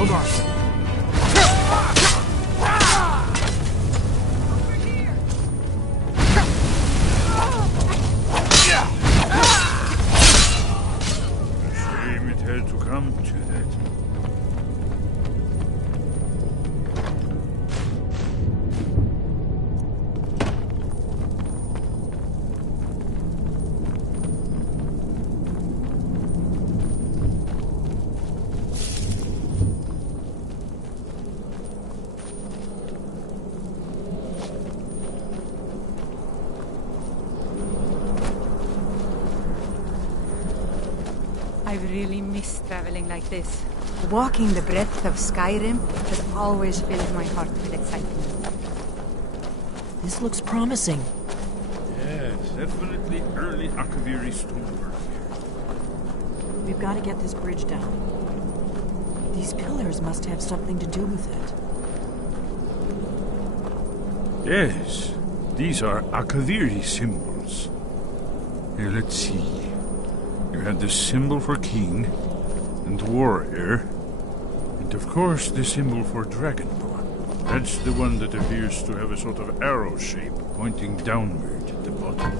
Hold on. Shame it had to come to that. I've really missed traveling like this. Walking the breadth of Skyrim has always filled my heart with excitement. This looks promising. Yes, definitely early Akaviri stonework here. We've got to get this bridge down. These pillars must have something to do with it. Yes, these are Akaviri symbols. Here, let's see. You had the symbol for king and warrior, and of course the symbol for dragonborn. That's the one that appears to have a sort of arrow shape pointing downward at the bottom.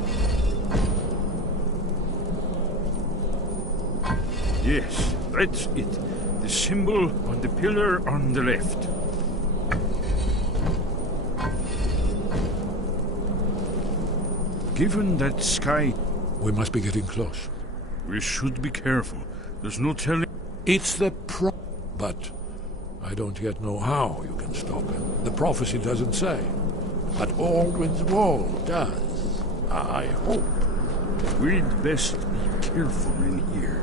Yes, that's it. The symbol on the pillar on the left. Given that sky... We must be getting close. We should be careful. There's no telling... It's the but I don't yet know how you can stop it. The prophecy doesn't say. But Aldwin's wall does. I hope. We'd best be careful in here.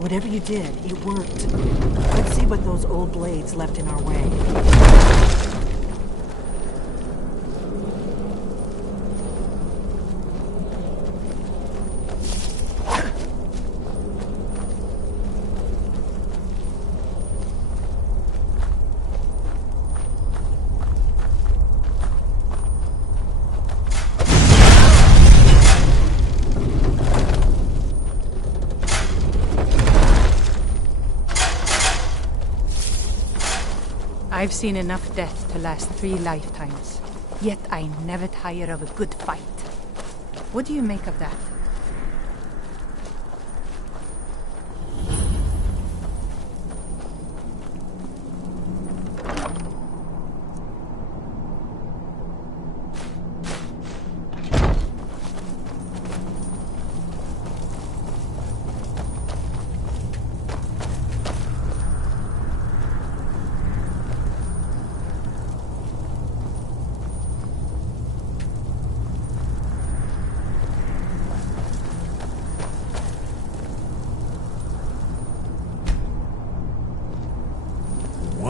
Whatever you did, it worked. Let's see what those old blades left in our way. I've seen enough death to last 3 lifetimes. Yet I never tire of a good fight. What do you make of that?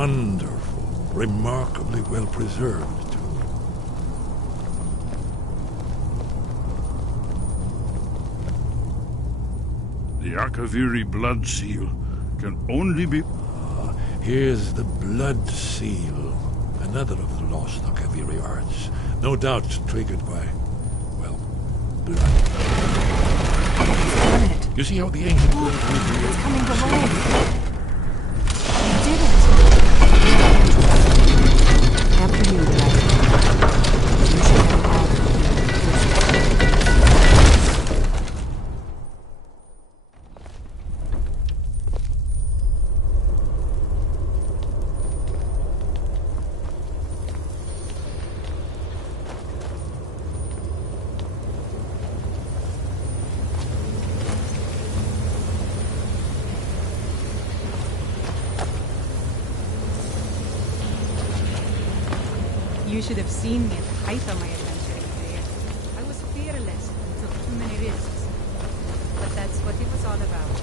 Wonderful. Remarkably well preserved, too. The Akaviri blood seal can only be... Here's the blood seal. Another of the lost Akaviri arts. No doubt triggered by, well, blood. Damn it. You see how the ancient... It's coming below. You did it. After you, Dragon. You should have out. You should have seen me at the height of my adventuring career. I was fearless and took too many risks. But that's what it was all about.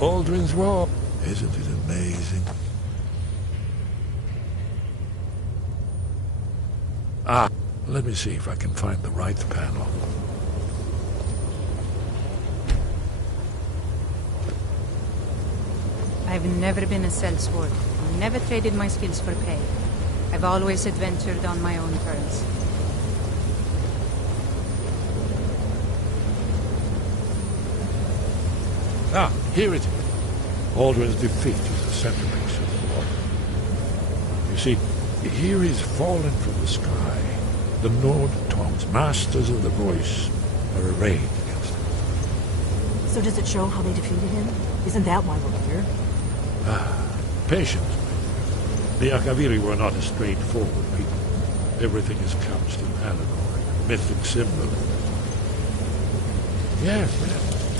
Aldrin's Wall. Isn't it amazing? Ah, let me see if I can find the right panel. I've never been a sellsword. Never traded my skills for pay. I've always adventured on my own terms. Ah, here it is. Aldrin's defeat is the centerpiece of the war. You see, here he's fallen from the sky. The Nord Tongs, masters of the voice, are arrayed against him. So does it show how they defeated him? Isn't that why we're here? Patience, my dear. The Akaviri were not a straightforward people. Everything is couched in allegory, mythic symbol. Yes.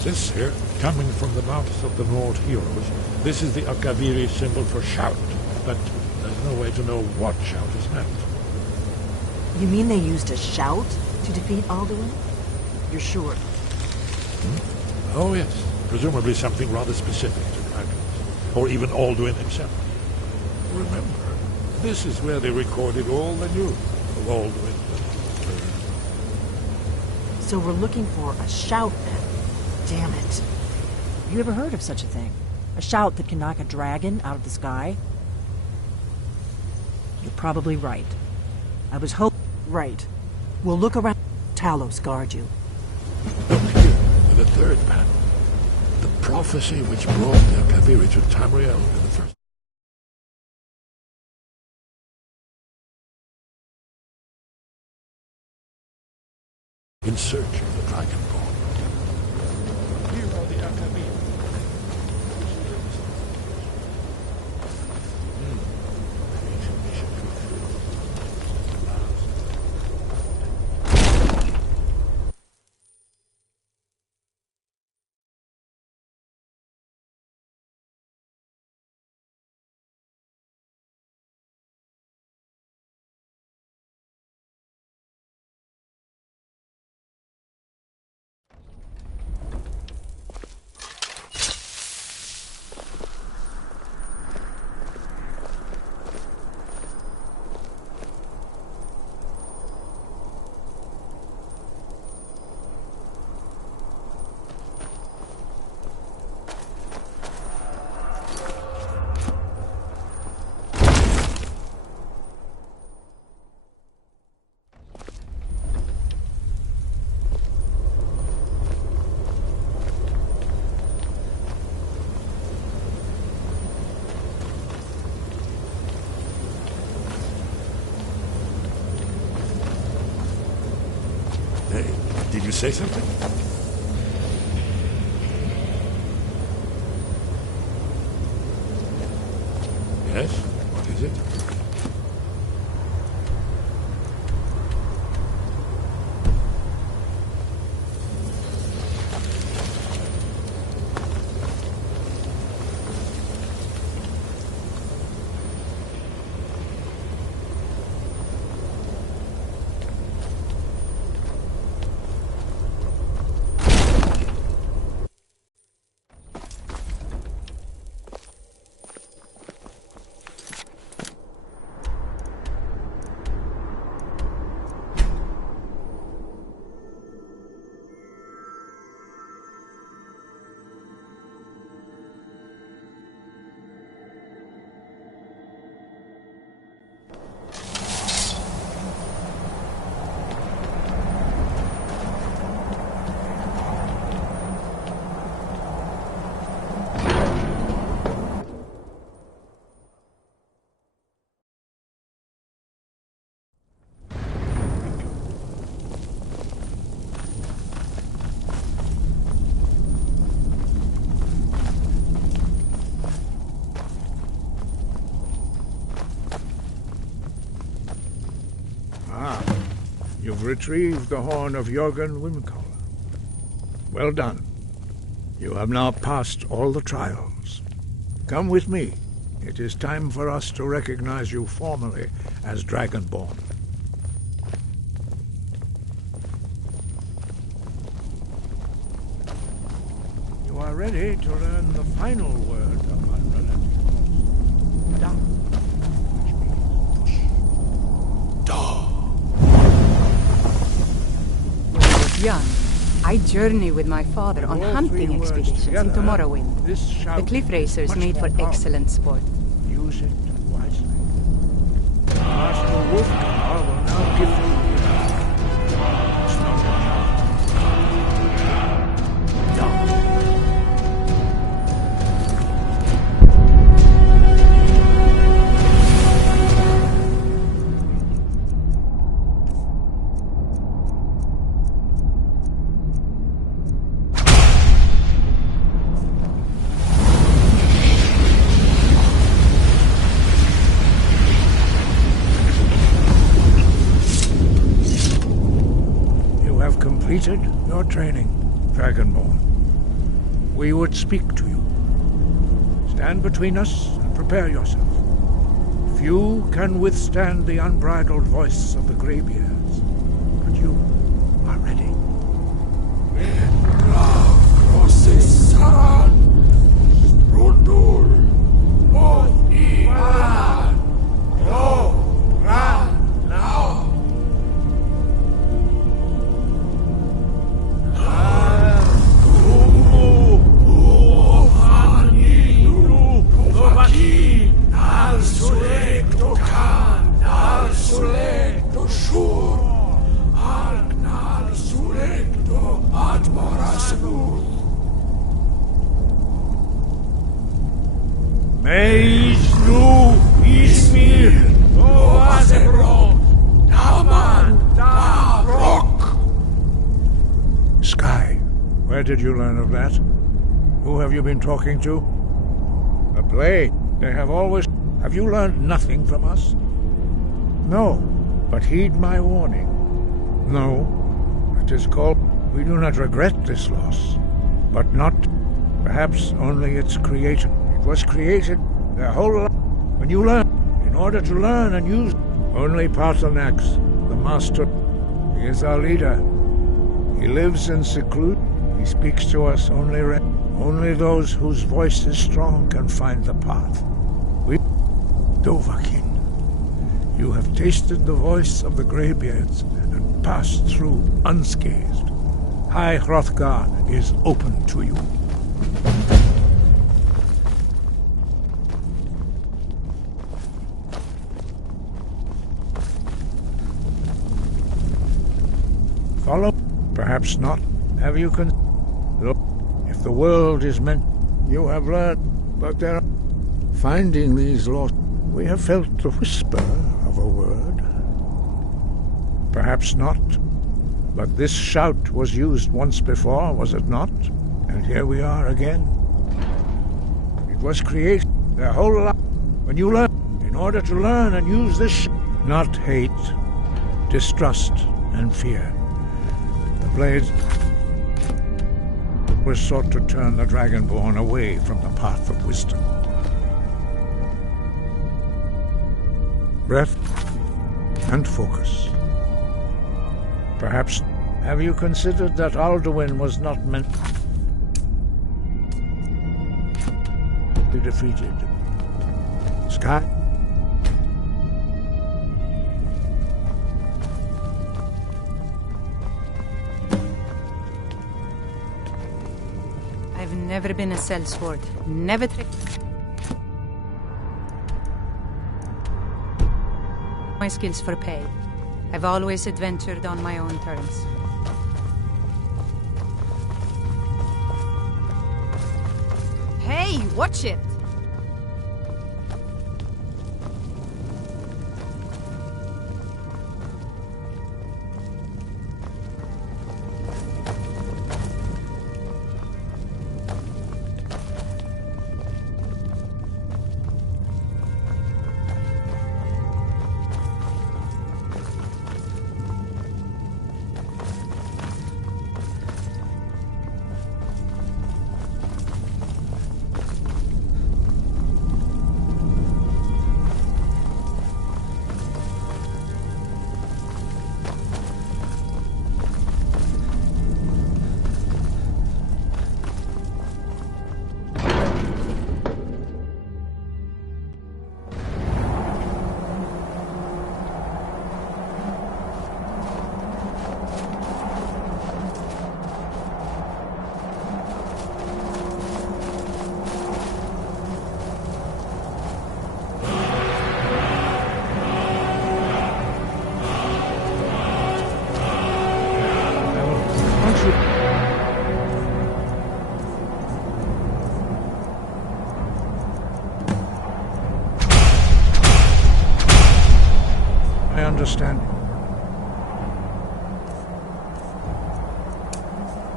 This here, coming from the mouths of the Nord heroes, this is the Akaviri symbol for shout, but there's no way to know what shout is meant. You mean they used a shout to defeat Alduin? You're sure? Oh yes, presumably something rather specific to dragons, or even Alduin himself. Remember, this is where they recorded all the news of Alduin. So we're looking for a shout then. Damn it. Have you ever heard of such a thing? A shout that can knock a dragon out of the sky? You're probably right. I was hoping... Right. We'll look around. Talos guard you. Look here, in the third panel. The prophecy which brought the Akaviri to Tamriel in the first... in search of the Dragonborn. Here are the Akaviri. say something? Yes? What is it? You've retrieved the horn of Jörgen Wimkoller. Well done. You have now passed all the trials. Come with me. It is time for us to recognize you formally as Dragonborn. You are ready to learn the final word of unrelenting force. Da. Which means push. Da. When I was young, I journeyed with my father on hunting expeditions into Morrowind. The cliff racers made for excellent sport. Use it wisely. Master Wolfgar will now give you completed your training, Dragonborn. We would speak to you. Stand between us and prepare yourself. Few can withstand the unbridled voice of the Greybeards, but you are ready. Sky, where did you learn of that? Who have you been talking to? A blade. They have always... Have you learned nothing from us? No, but heed my warning. No, it is called... We do not regret this loss, but not... Perhaps only its creator. It was created their whole life. When you learn, in order to learn and use... Only Paarthurnax, the master, he is our leader. He lives in seclusion. He speaks to us only... Only those whose voice is strong can find the path. We... Dovahkiin, you have tasted the voice of the Greybeards and passed through unscathed. High Hrothgar is open to you. Follow? Perhaps not. Have you Look, if the world is meant, you have learned, but there are... Finding these lost, we have felt the whisper of a word. Perhaps not. But this shout was used once before, was it not? And here we are again. It was created their whole life. When you learn, in order to learn and use this not hate, distrust, and fear. The blades was sought to turn the Dragonborn away from the path of wisdom. Breath and focus. Perhaps, have you considered that Alduin was not meant to be defeated? Sky? I've never been a sellsword. Never my skills for pay. I've always adventured on my own terms. Hey, watch it! Understanding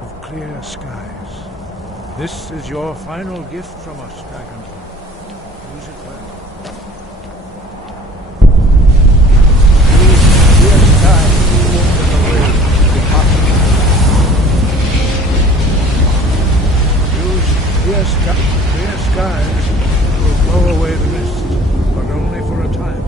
of clear skies. This is your final gift from us, Dragonborn. Use it well. These clear skies will open the way to possibility. Use clear skies will blow away the mist, but only for a time.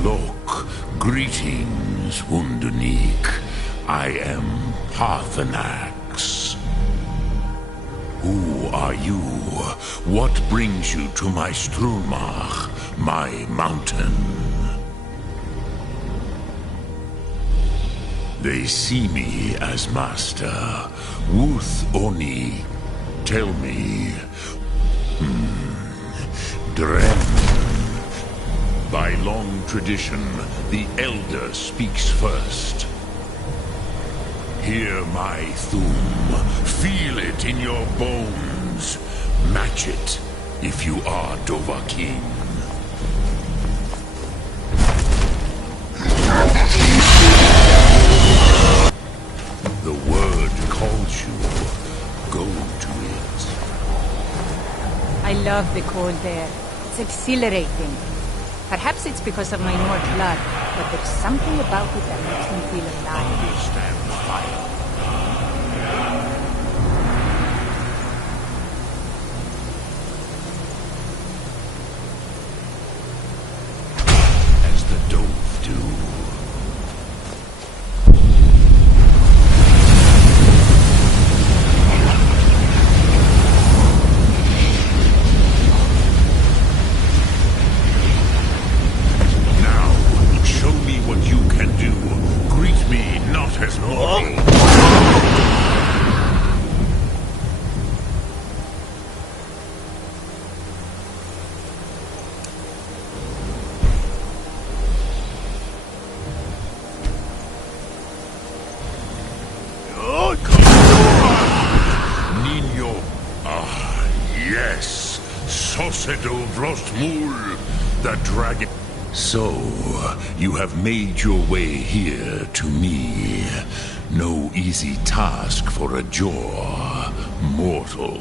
Yolok. Greetings, Wunderneek. I am Parthenax. Who are you? What brings you to my Strulmach, my mountain? They see me as master. Wuth Oni, tell me. Dren. By long tradition, the elder speaks first. Hear my thum. Feel it in your bones. Match it if you are Dovahkiin. The word calls you. Go to it. I love the cold air. It's exhilarating. Perhaps it's because of my Nord blood, but there's something about it that makes me feel alive. Understand fire. As the Dove do. The dragon. So, you have made your way here to me. No easy task for a Jor mortal.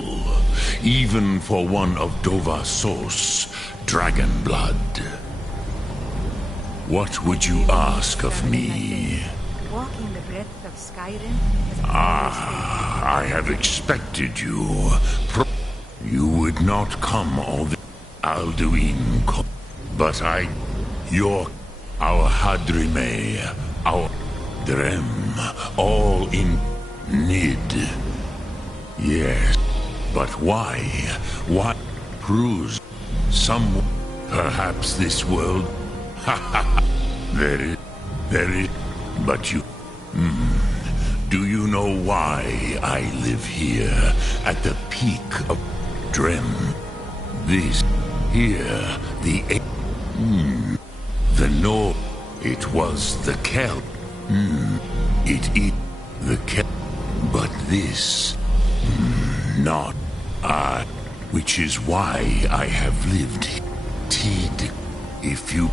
Even for one of Dovahsos, dragon blood. What would you ask of me? Walking the breadth of Skyrim is I have expected you. You would not come all the Alduin, but our Hadrime, our Drem, all in Nid. Yes, but why? Why proves some, perhaps this world? Ha ha ha. There is, but you, do you know why I live here at the peak of Drem? This. Here, the North, it was the Kelp. It the Kelp, but this, not I, which is why I have lived here. Tid, if you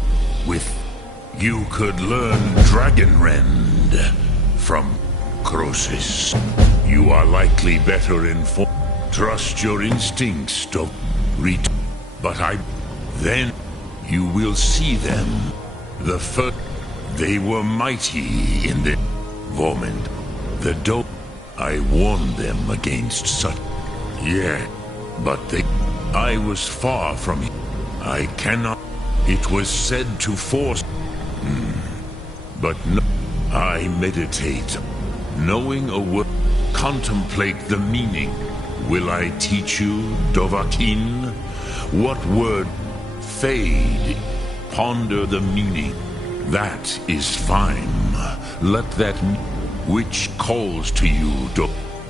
could learn Dragonrend from Croesus, you are likely better informed. Trust your instincts to read. But then you will see them. The first, they were mighty in the moment. The dope, I warned them against such. Yeah, but I was far from it. I cannot. It was said to force. But no, I meditate. Knowing a word, contemplate the meaning. Will I teach you, Dovahkiin? What word? Fade. Ponder the meaning. That is fine. Let that which calls to you,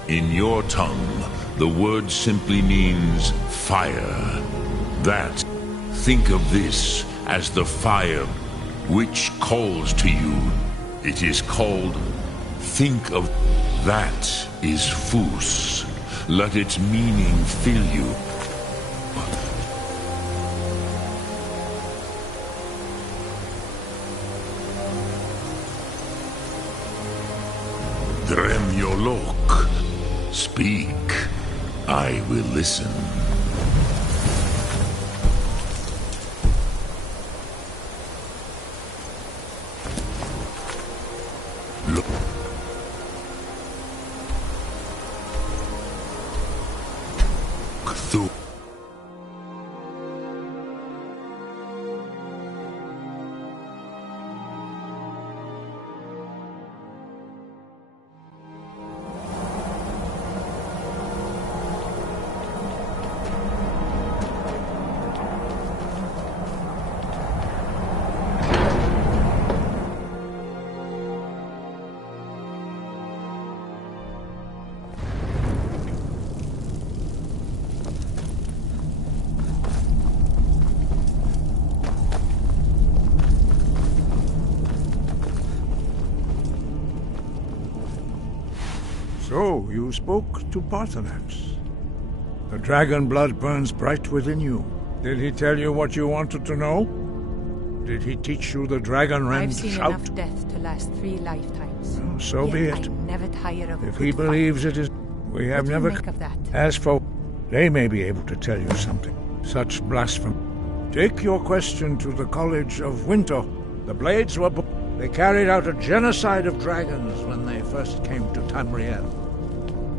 in your tongue, the word simply means fire. That, think of this as the fire which calls to you. It is called, think of, that is Fus. Let its meaning fill you. Drem Yolok, speak. I will listen. Look. Through. So, you spoke to Parthenax. The dragon blood burns bright within you. Did he tell you what you wanted to know? Did he teach you the dragon rend I've seen shout? enough death to last 3 lifetimes. Oh, so Yet be it. I never tire of a If good he fight. believes it is, we have What do you never. make of that? As for, they may be able to tell you something. Such blasphemy. Take your question to the College of Winter. The Blades were. They carried out a genocide of dragons when they first came to Tamriel.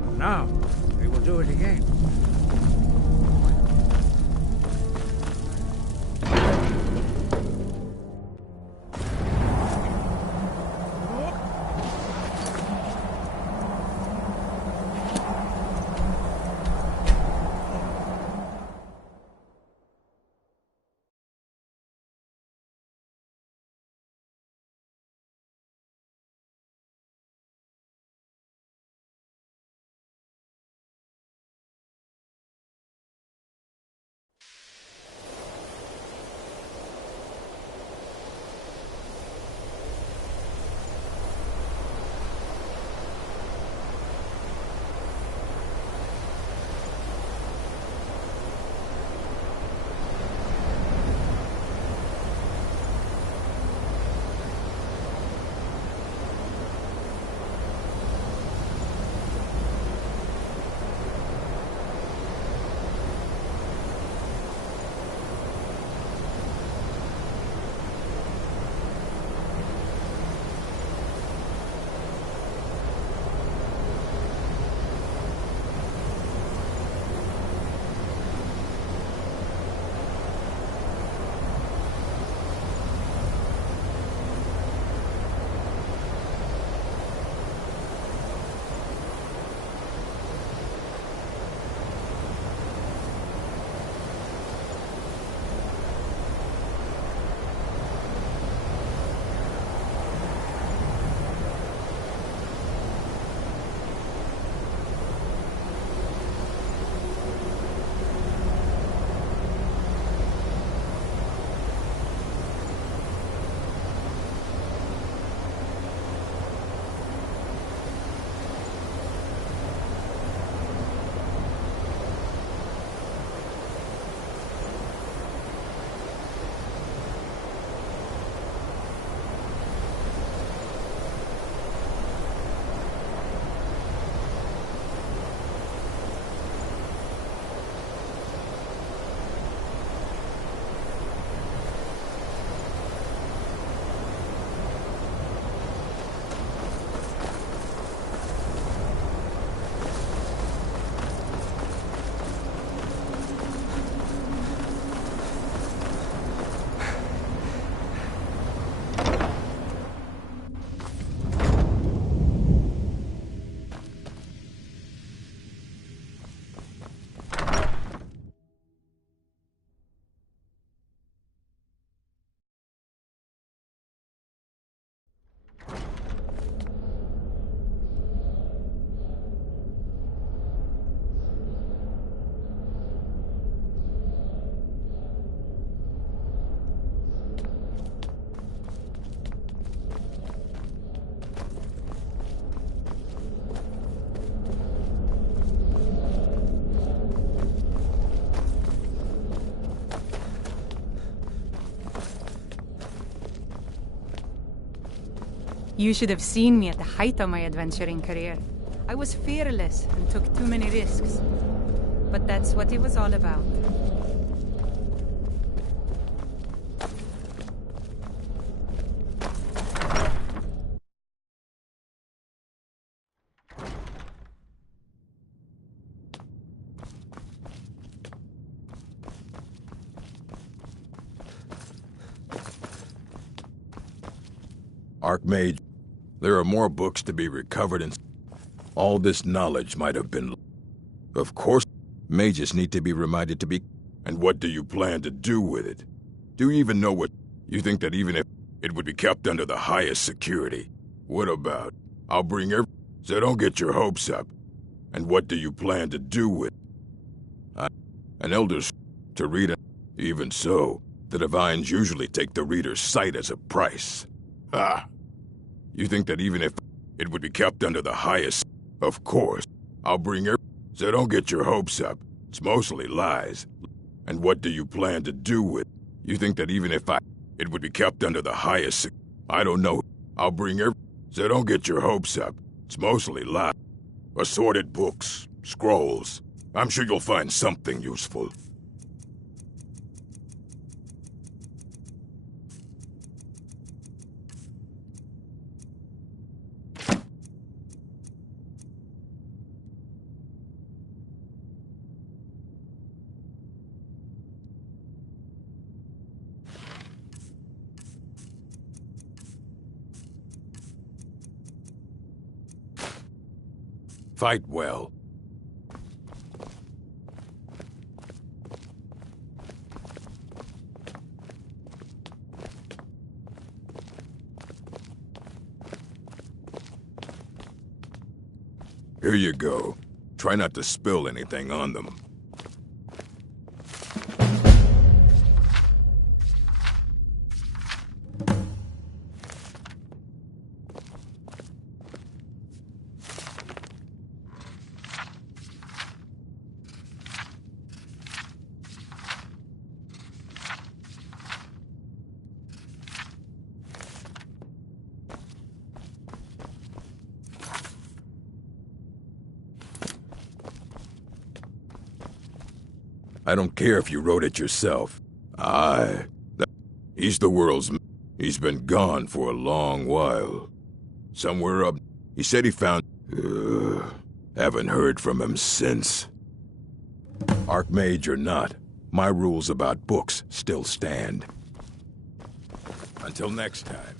And now, they will do it again. You should have seen me at the height of my adventuring career. I was fearless and took too many risks. But that's what it was all about. Archmage, there are more books to be recovered and all this knowledge might have been... Of course, mages need to be reminded to be... And what do you plan to do with it? Do you even know what... You think that even if it would be kept under the highest security? What about... I'll bring every... So don't get your hopes up. And what do you plan to do with it? An elder's... To read it. Even so, the divines usually take the reader's sight as a price. Ah! You think that even if it would be kept under the highest... Of course. I'll bring her. So don't get your hopes up. It's mostly lies. And what do you plan to do with it? You think that even if it would be kept under the highest... I don't know. I'll bring her. So don't get your hopes up. It's mostly lies. Assorted books, scrolls. I'm sure you'll find something useful. Fight well. Here you go. Try not to spill anything on them. I don't care if you wrote it yourself. He's the world's... He's been gone for a long while. Somewhere up... He said he found... haven't heard from him since. Archmage or not, my rules about books still stand. Until next time.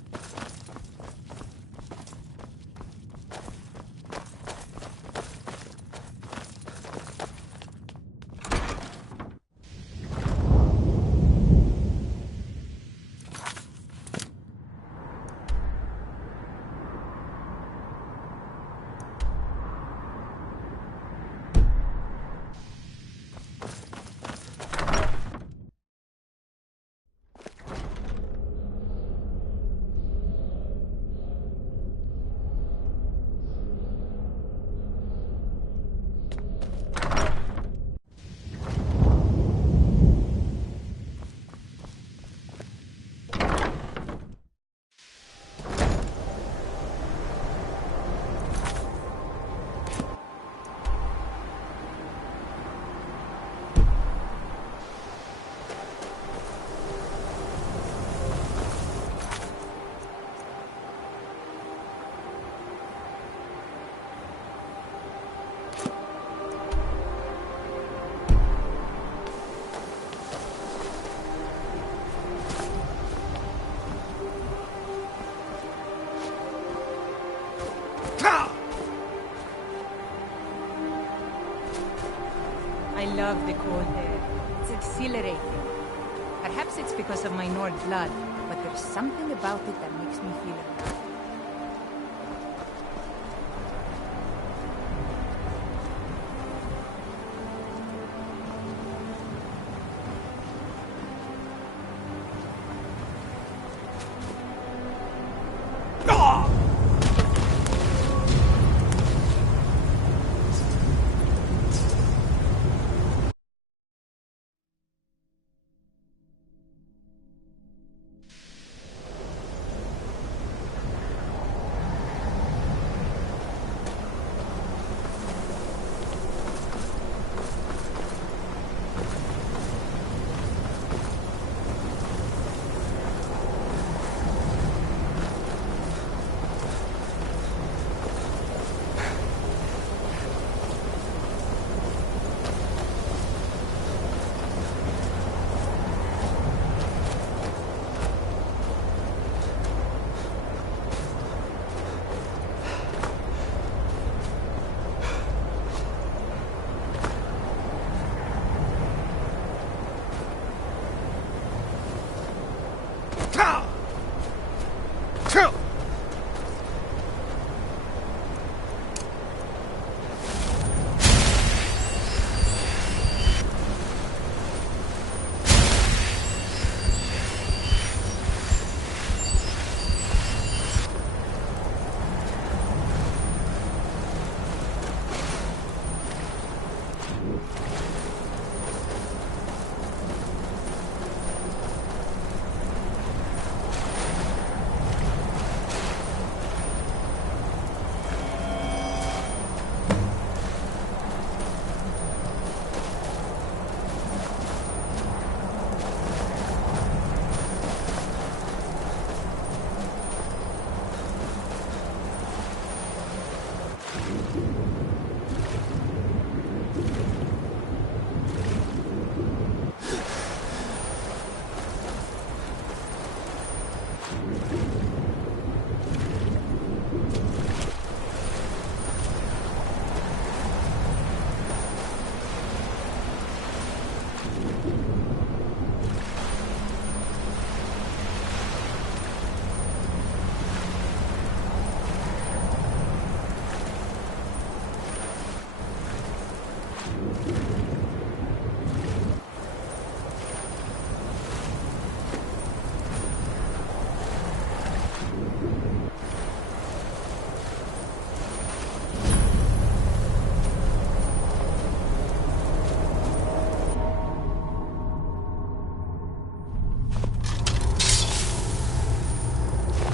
I love the cold air. It's exhilarating. Perhaps it's because of my Nord blood, but there's something about it that makes me feel alive.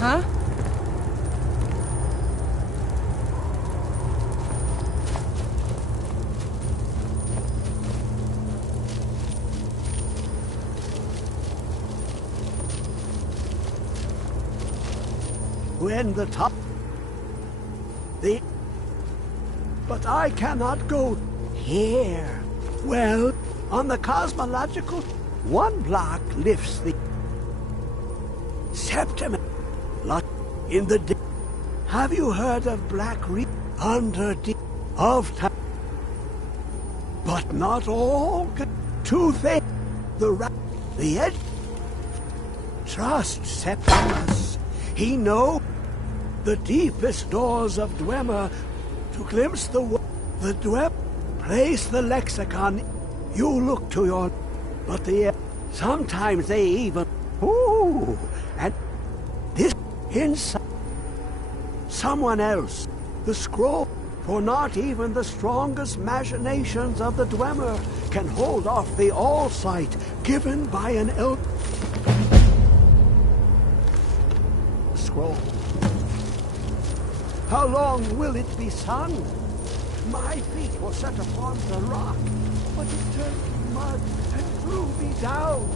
Huh? When the top... But I cannot go here. Well, on the cosmological, one block lifts the septum. Lot in the... Have you heard of Black Reef under of time? But not all. Two things. The edge. Trust Septimus. He knows the deepest doors of Dwemer to glimpse the Dwemer. Place the lexicon. You look to your... But sometimes they even... Ooh! And this inside... Someone else. The scroll. For not even the strongest machinations of the Dwemer can hold off the all-sight given by an elf... Scroll. How long will it be sung? My feet were set upon the rock, but it turned to mud and threw me down.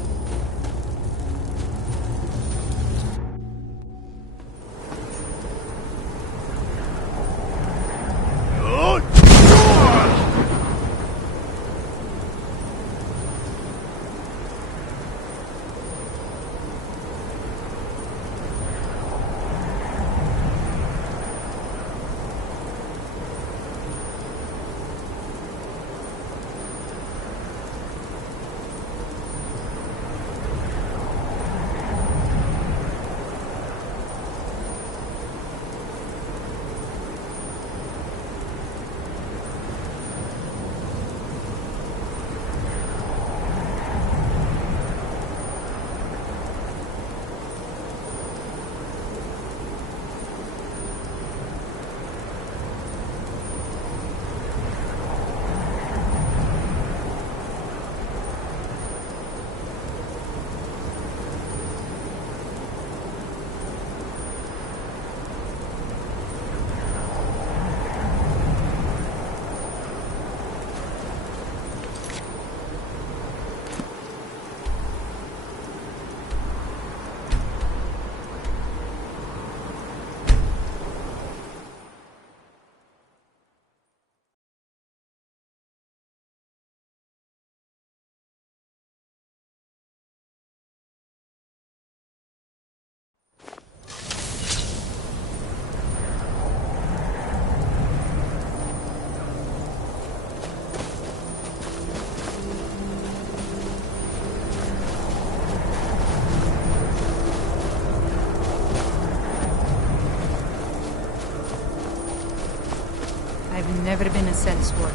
I've never been a set sport.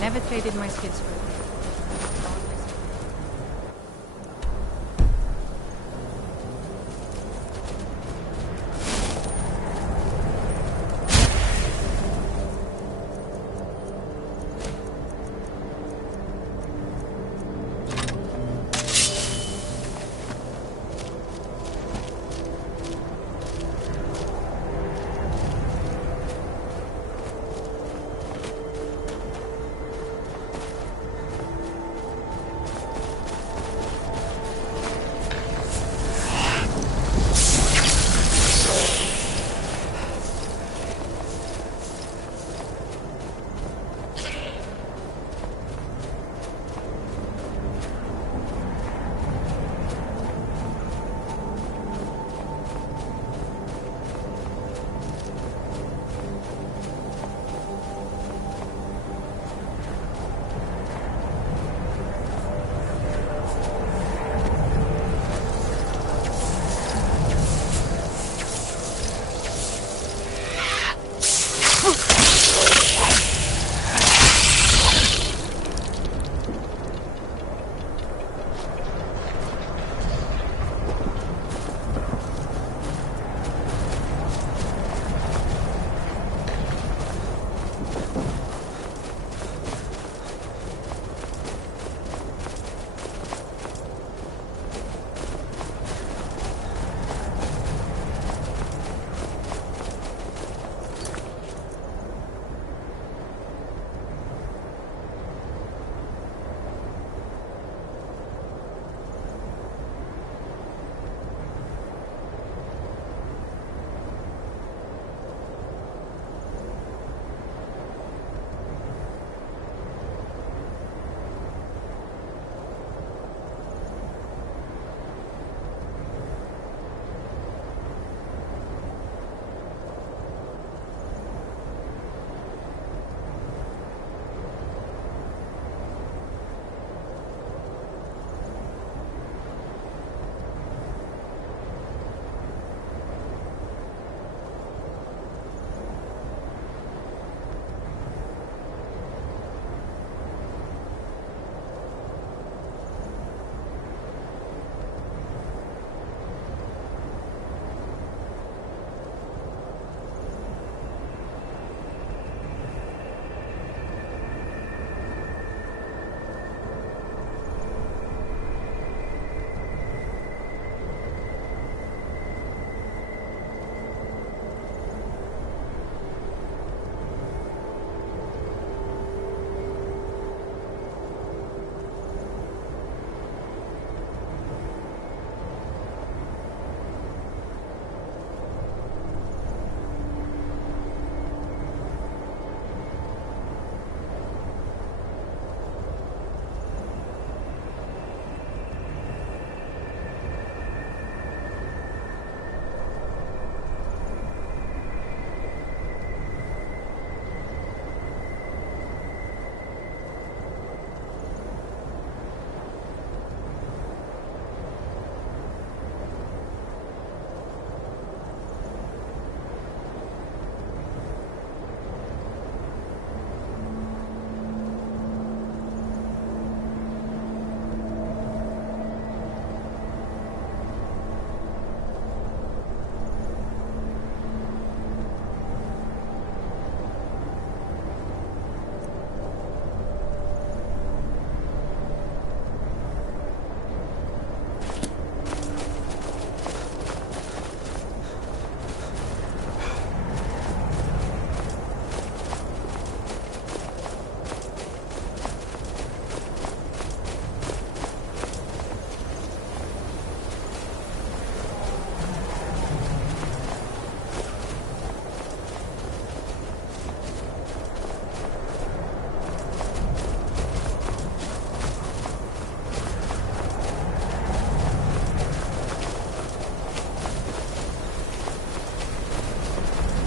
Never traded my skills for it.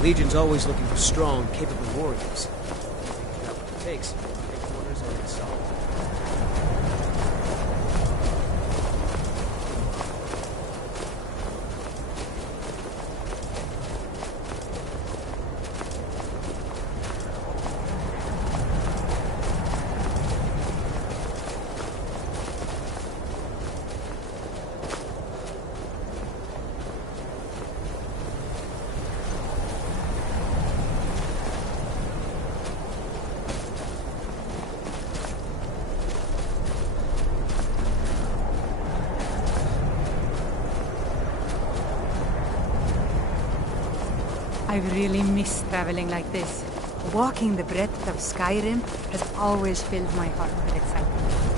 Legion's always looking for strong, capable warriors. Anything that it takes. Headquarters are installed. I really miss traveling like this. Walking the breadth of Skyrim has always filled my heart with excitement.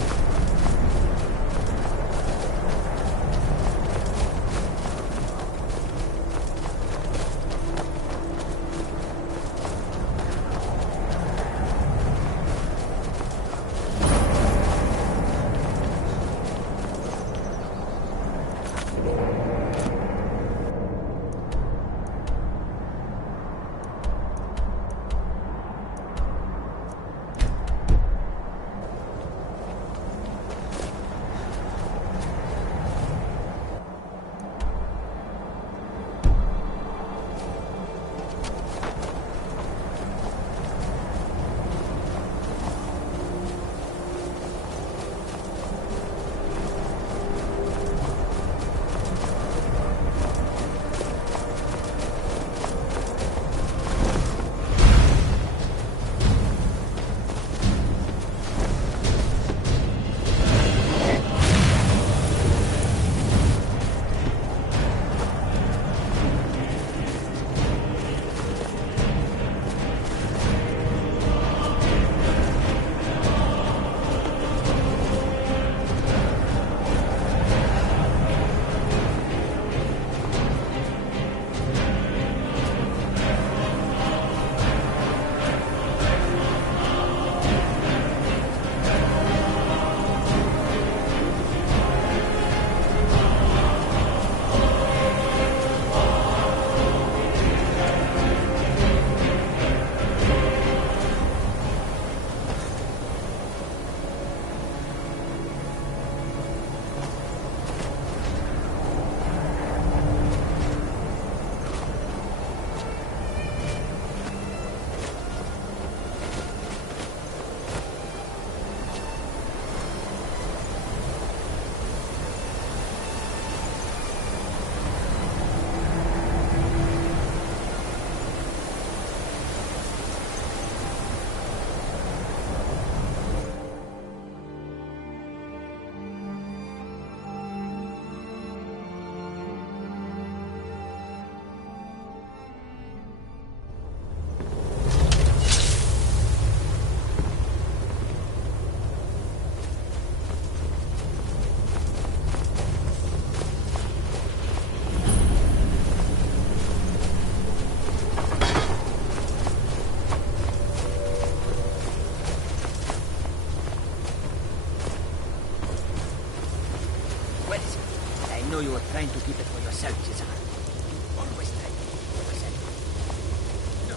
know you were trying to keep it for yourself, Cesar. Always trying to keep it for yourself. No.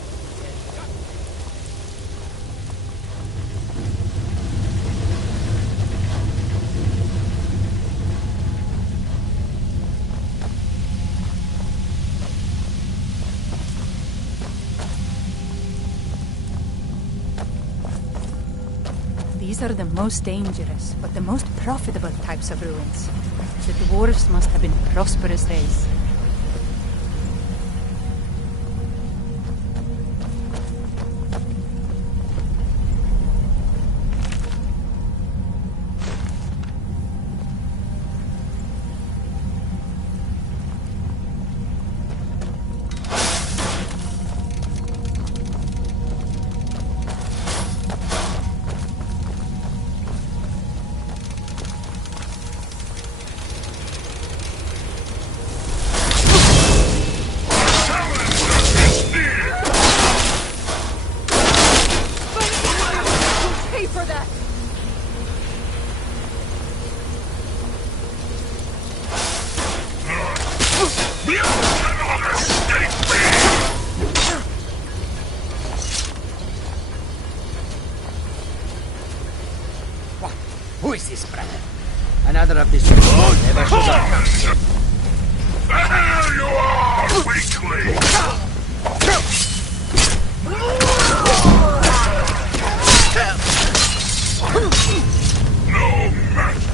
These are the most dangerous, but the most profitable types of ruins. The dwarves must have been a prosperous race. There you are, weakling! No mercy!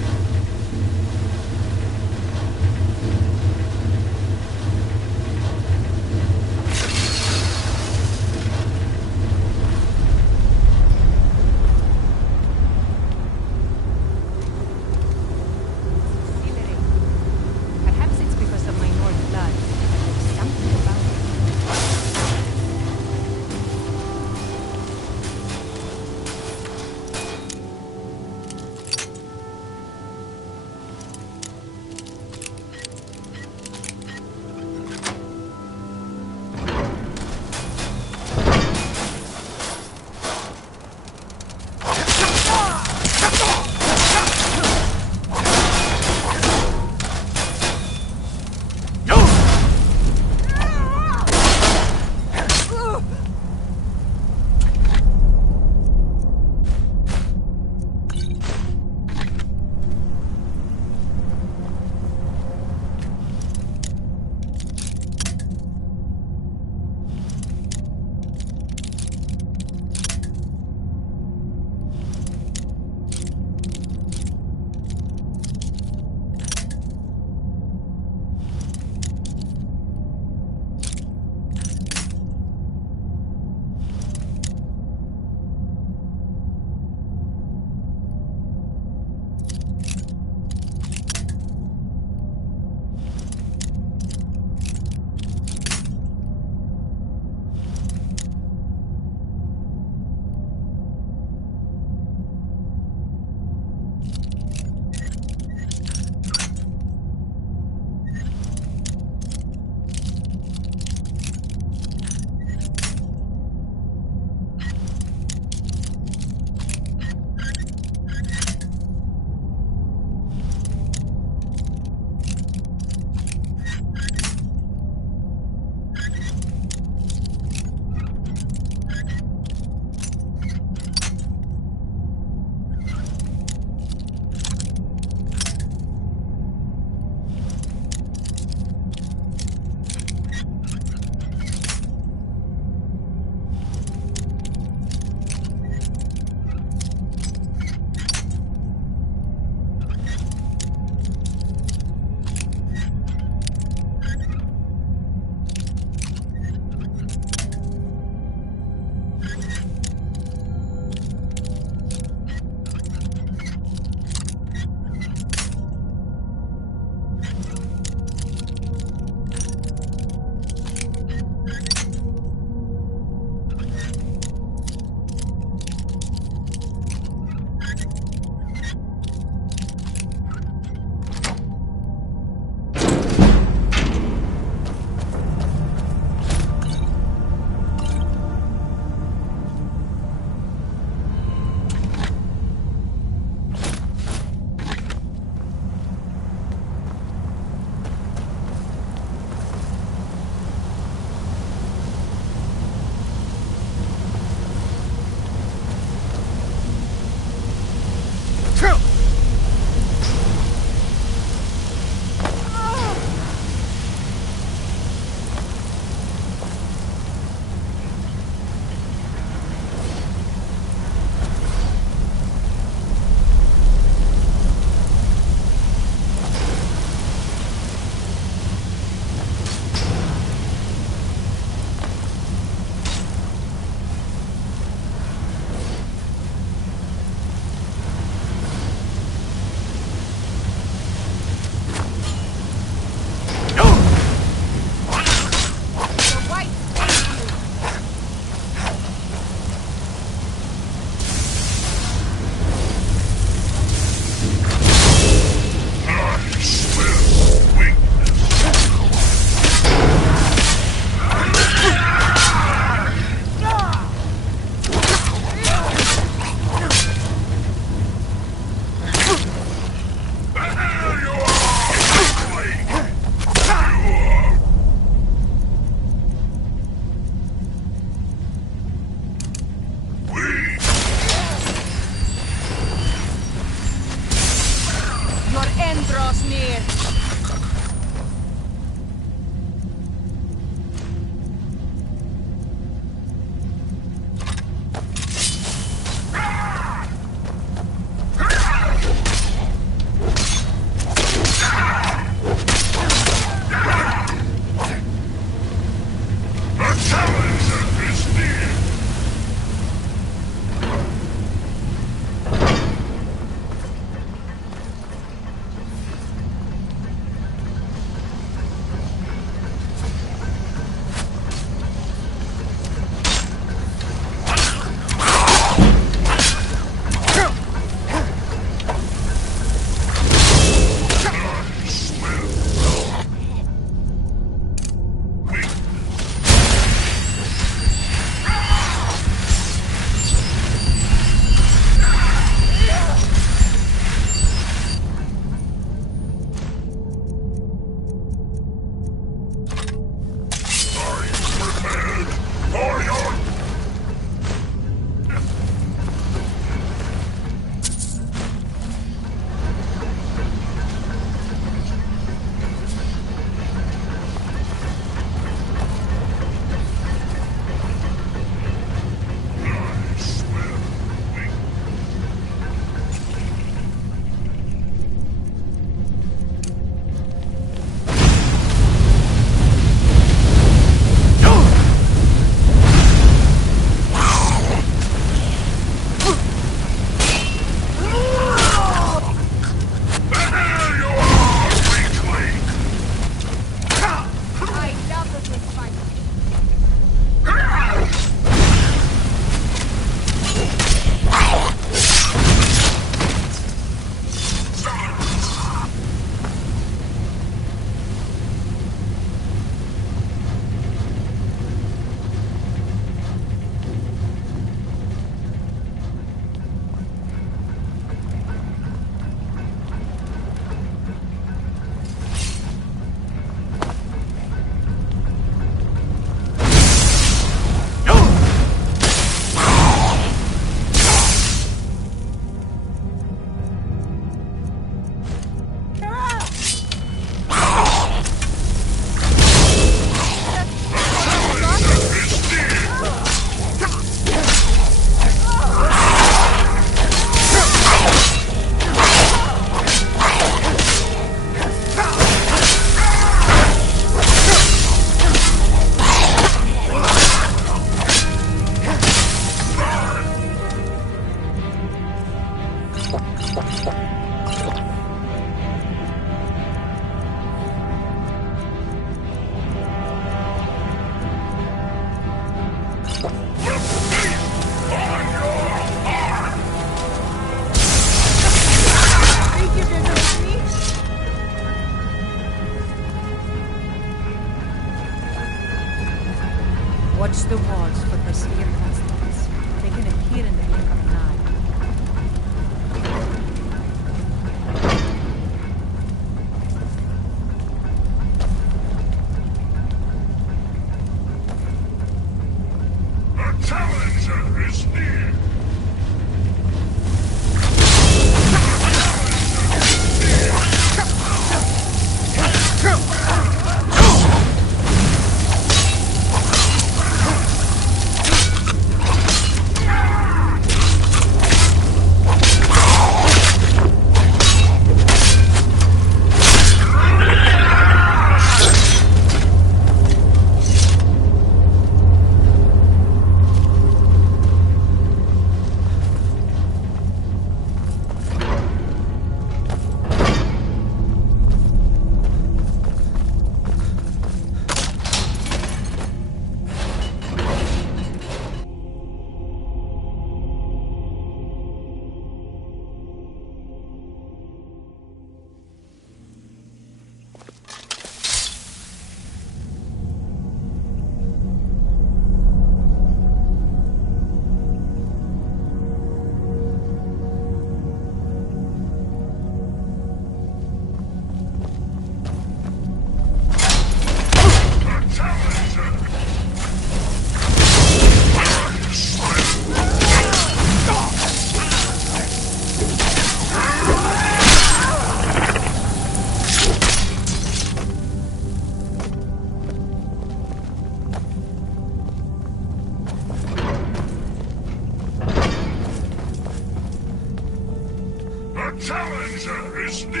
The challenger is near!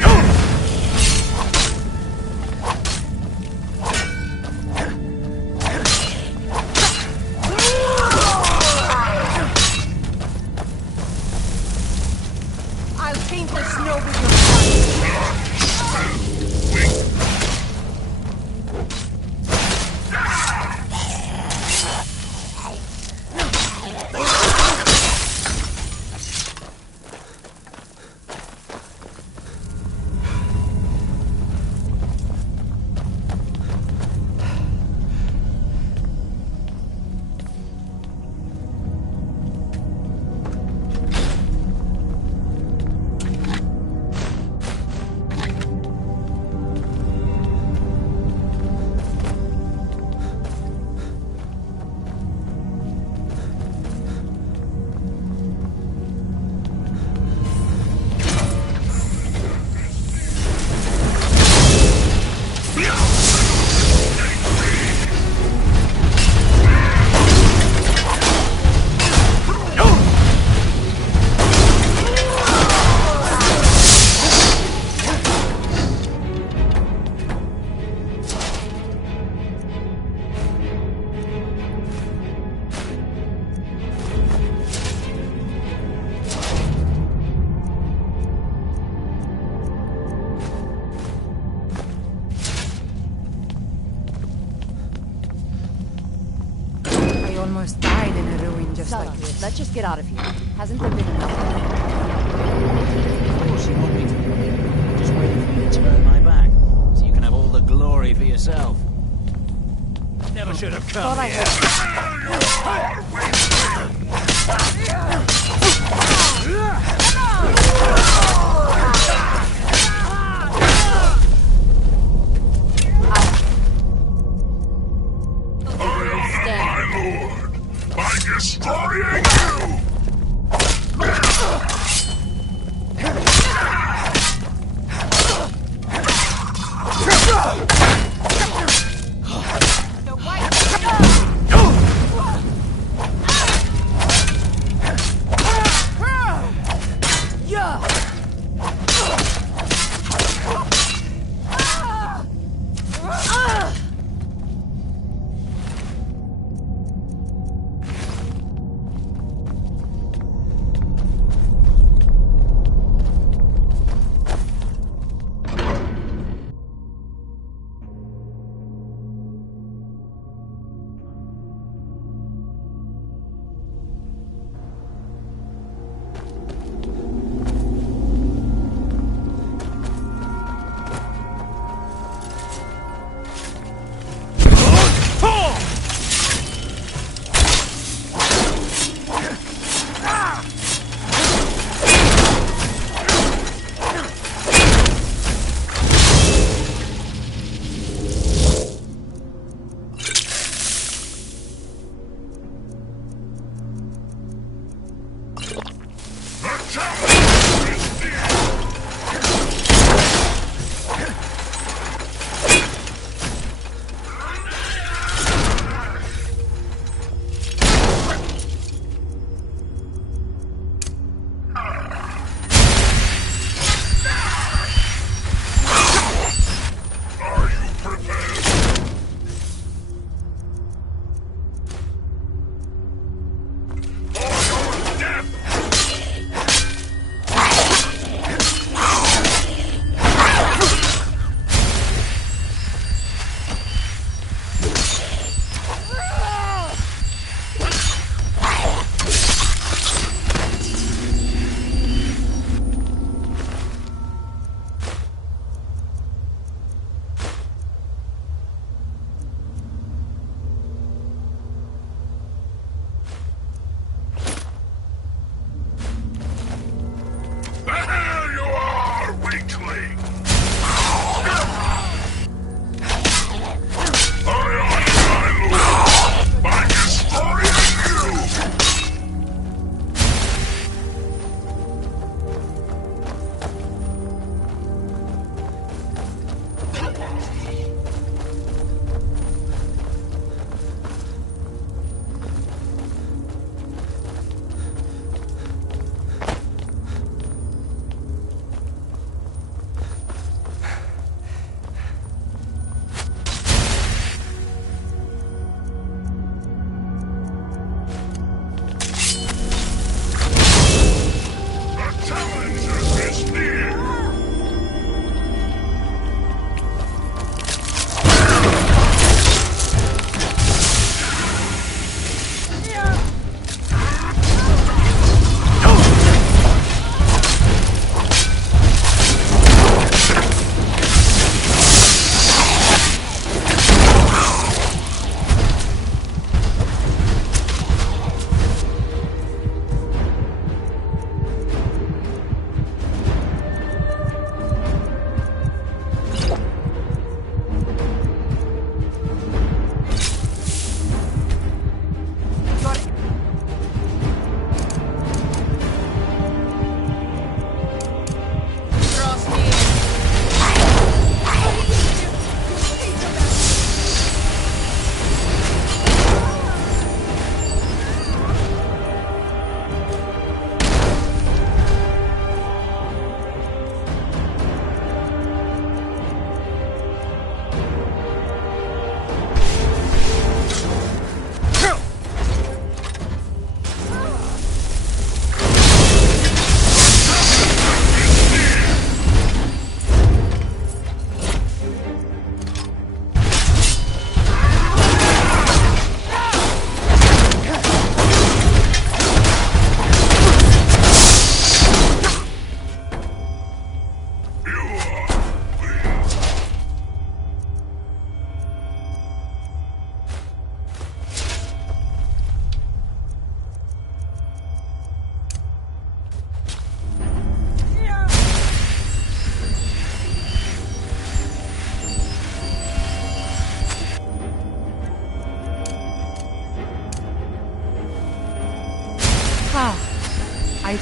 I'll paint the snow with your blood. Almost died in a ruin just like this. Let's just get out of here. Hasn't there been enough? Of course you want me to. I'm just waiting for you to turn my back, so you can have all the glory for yourself. Never should have come By destroying you!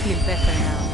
feel better now.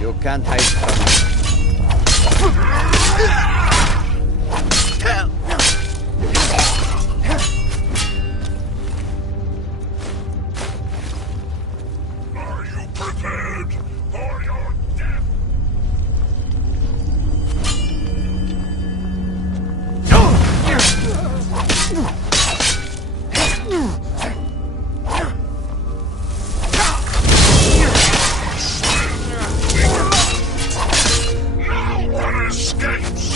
You can't hide from me. Are you prepared for your death? No one escapes!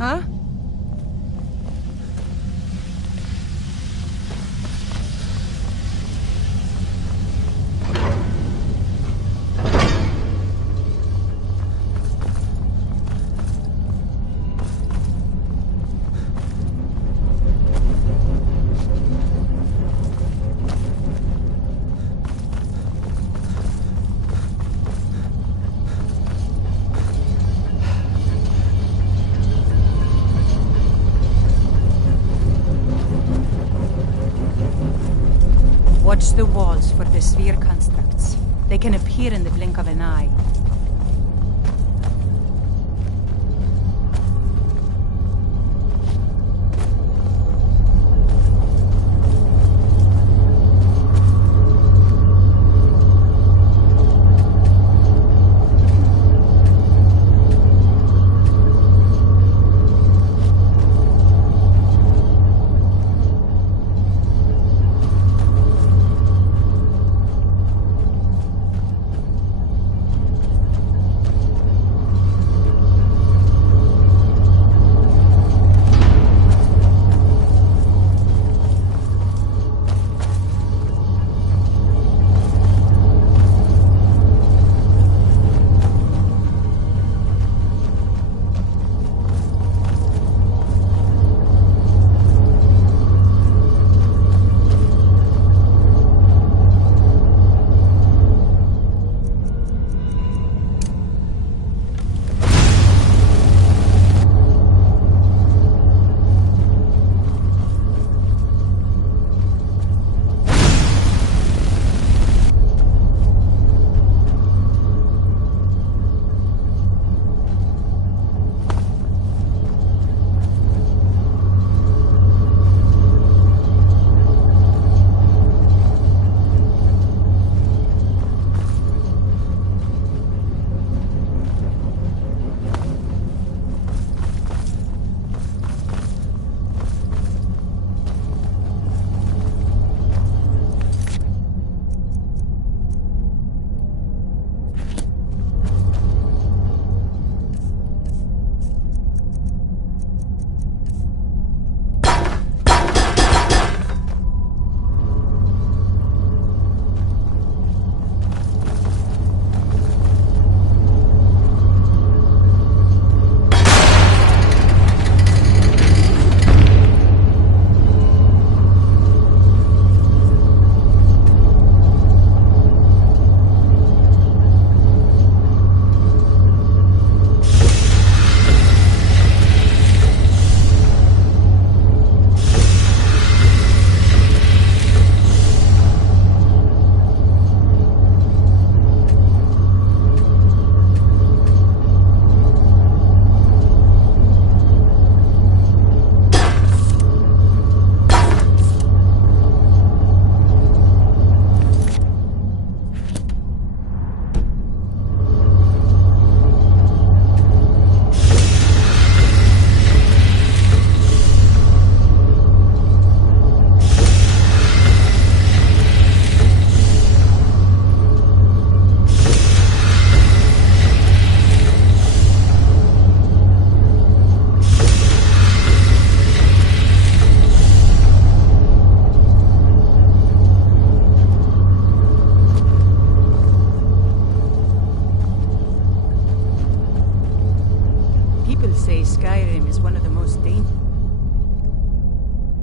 Huh? Watch the walls for the sphere constructs. They can appear in the blink of an eye.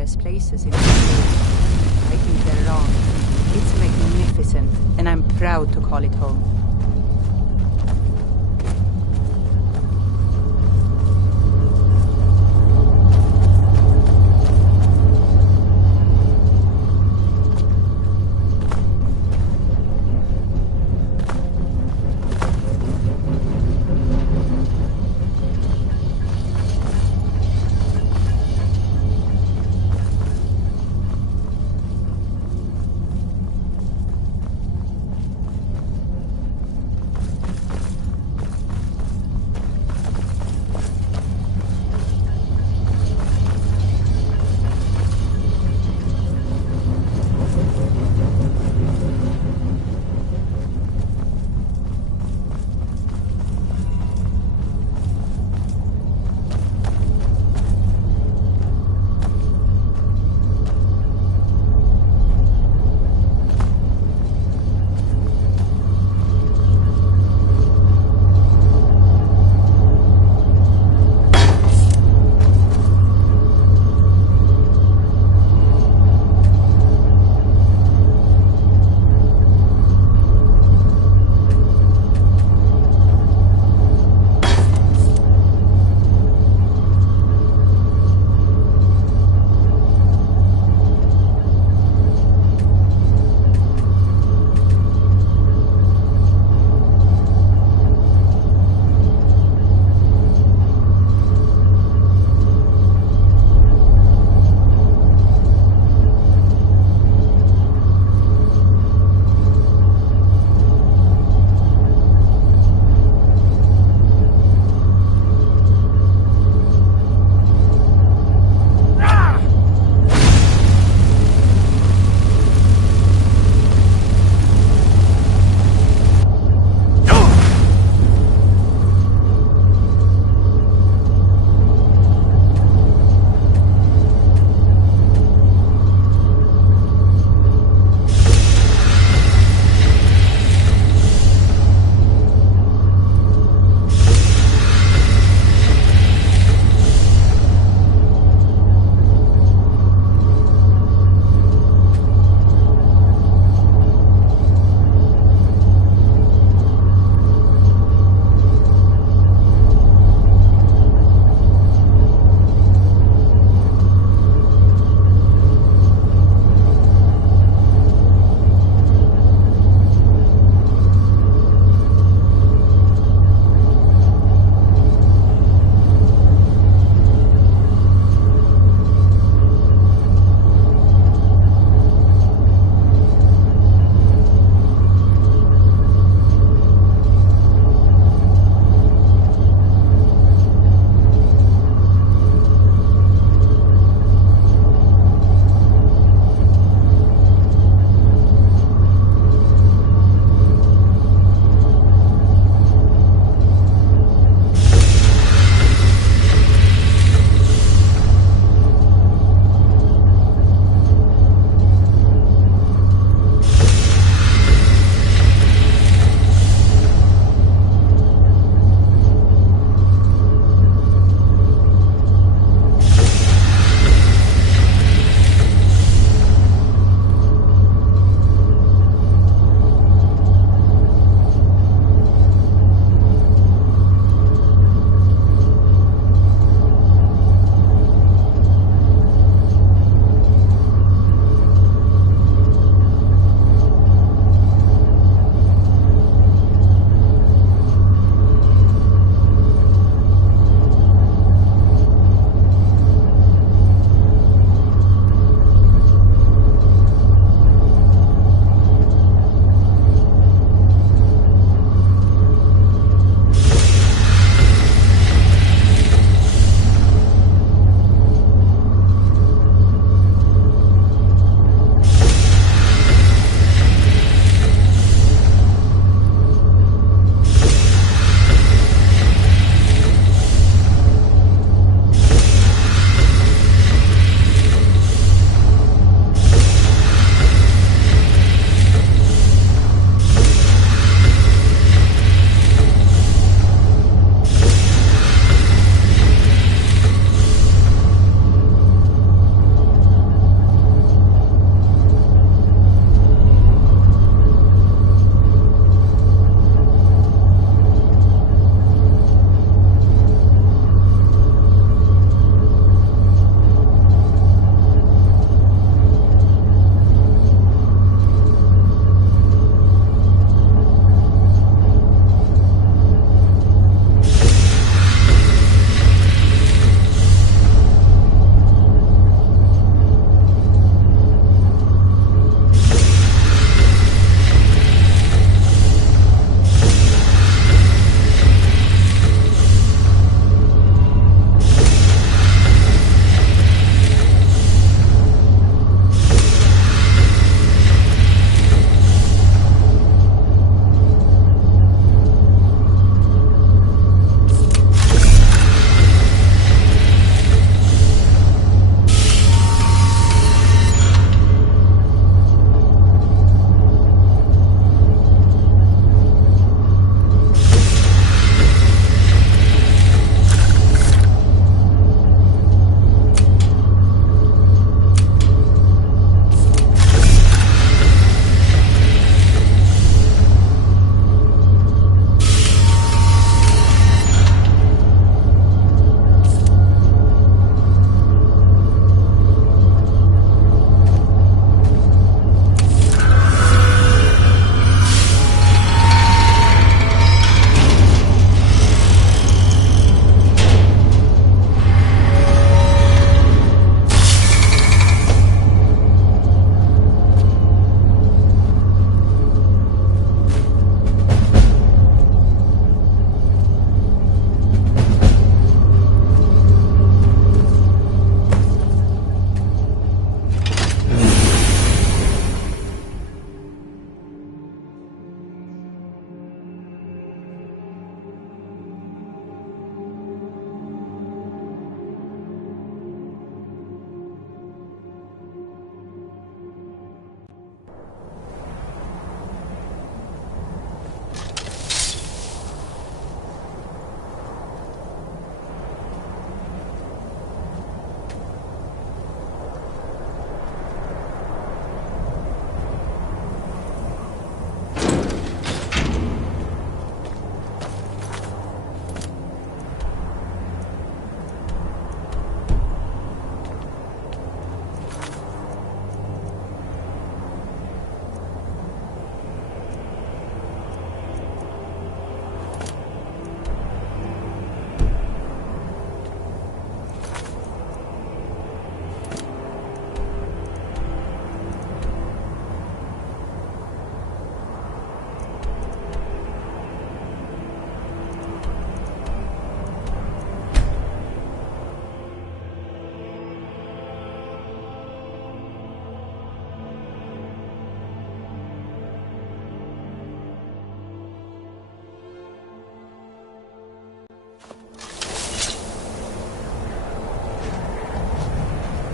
best places in the world. I think they're wrong. It's magnificent, and I'm proud to call it home.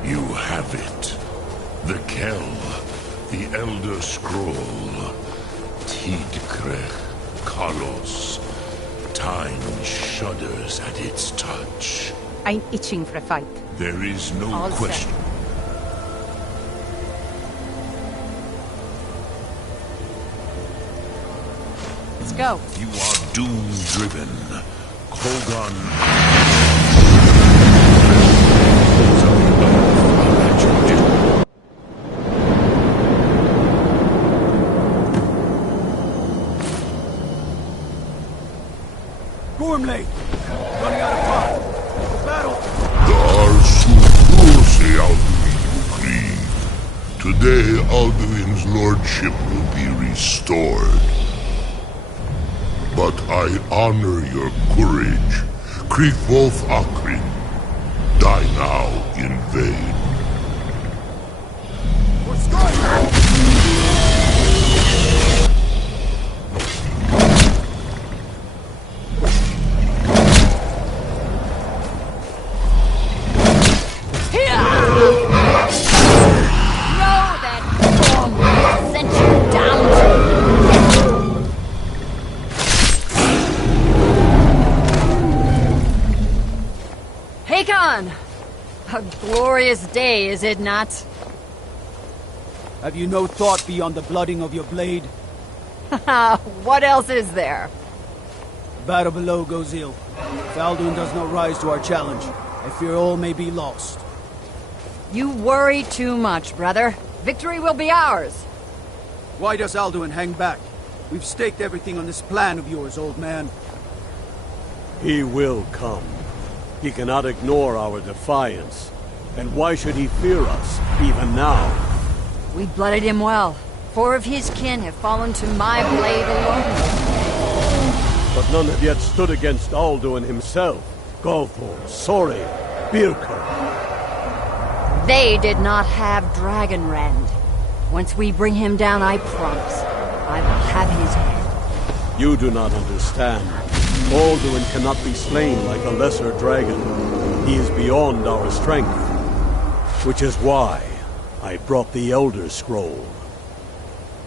You have it. The Kell, the Elder Scroll. Tidkrech Kalos. Time shudders at its touch. I'm itching for a fight. There is no All set. question. Let's go. You are doom-driven. Kogan. Gormley! Running out of time! Battle! Today, Alduin's lordship will be restored. But I honor your courage. Kriegwolf Akrin. Die now in vain. For Skyrim! A glorious day, is it not? Have you no thought beyond the blooding of your blade? What else is there? Battle below goes ill. If Alduin does not rise to our challenge, I fear all may be lost. You worry too much, brother. Victory will be ours. Why does Alduin hang back? We've staked everything on this plan of yours, old man. He will come. He cannot ignore our defiance. And why should he fear us, even now? We blooded him well. 4 of his kin have fallen to my blade alone. But none have yet stood against Alduin himself. Golthor, Sori, Birka. They did not have Dragonrend. Once we bring him down, I promise, I will have his head. You do not understand. Alduin cannot be slain like a lesser dragon. He is beyond our strength. Which is why I brought the Elder Scroll.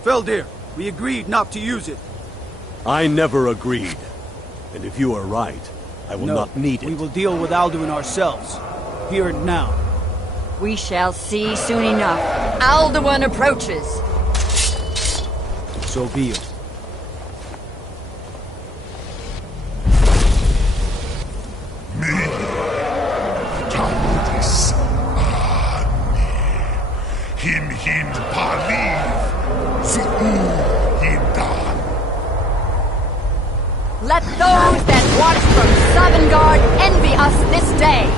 Feldir, we agreed not to use it. I never agreed. And if you are right, I will not need it. We will deal with Alduin ourselves. Here and now. We shall see soon enough. Alduin approaches. So be it. Him paliv, zu'u hindan. Let those that watch from Sovngarde envy us this day.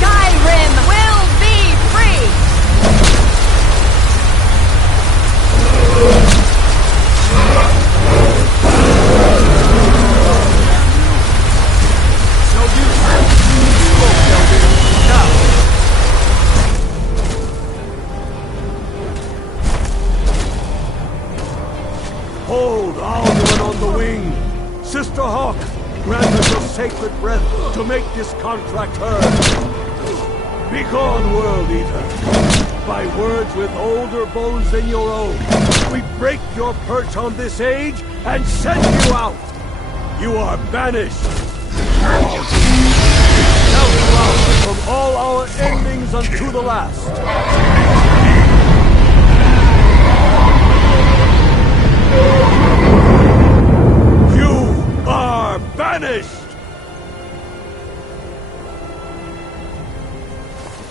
Skyrim will be free! Hold Alduin on the wing! Sister Hawk, grant us your sacred breath to make this contract heard! Begone, World Eater! By words with older bones than your own, we break your perch on this age and send you out! You are banished! Now you out from all our endings unto the last! finished!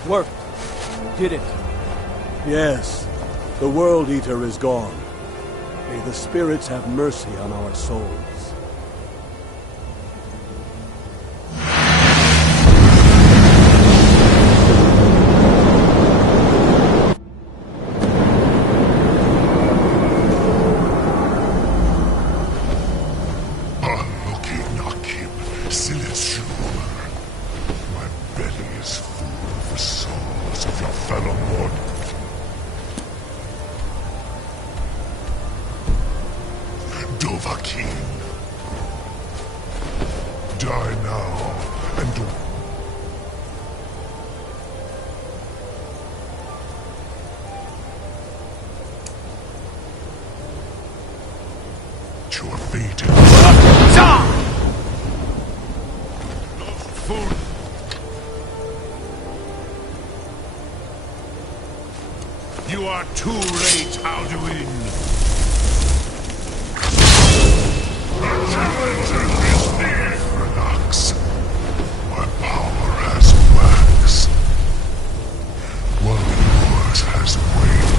Work. Did it. Yes, the World Eater is gone. May the spirits have mercy on our souls. Die now, and do... You are fated. Fool! You are too late, Alduin! Relax. My power has waxed, while yours has waned.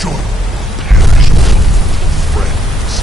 Join perishable friends.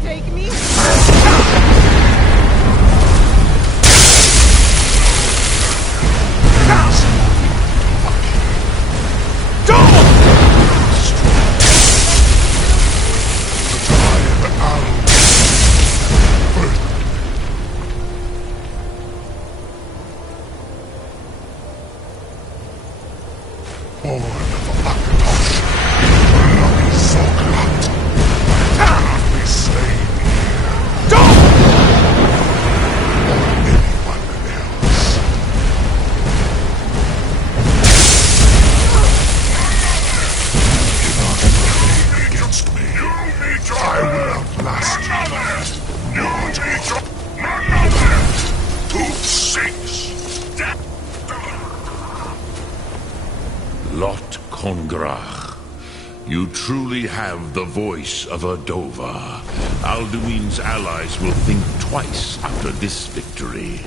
Take me. Lot Congrach, you truly have the voice of a Dova. Alduin's allies will think twice after this victory.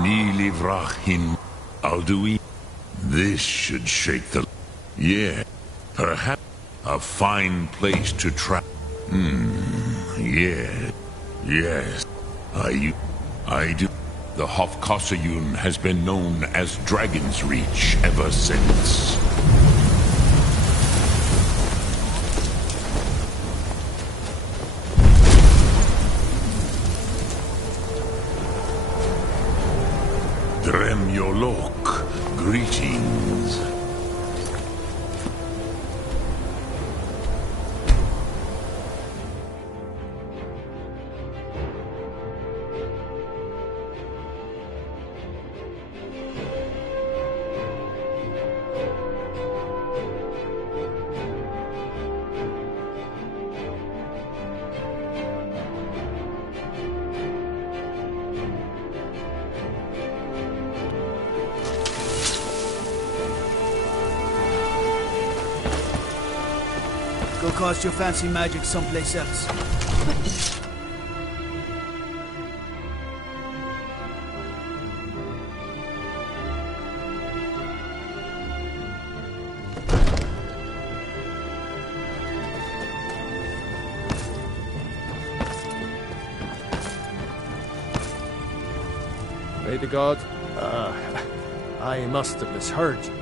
Ni livrach hin Alduin. This should shake the... Yeah, perhaps a fine place to travel. Yeah, yes, I do. The Hofkossayun has been known as Dragon's Reach ever since. Dremyolok, greetings. Go cast your fancy magic someplace else. Lady God, I must have misheard you.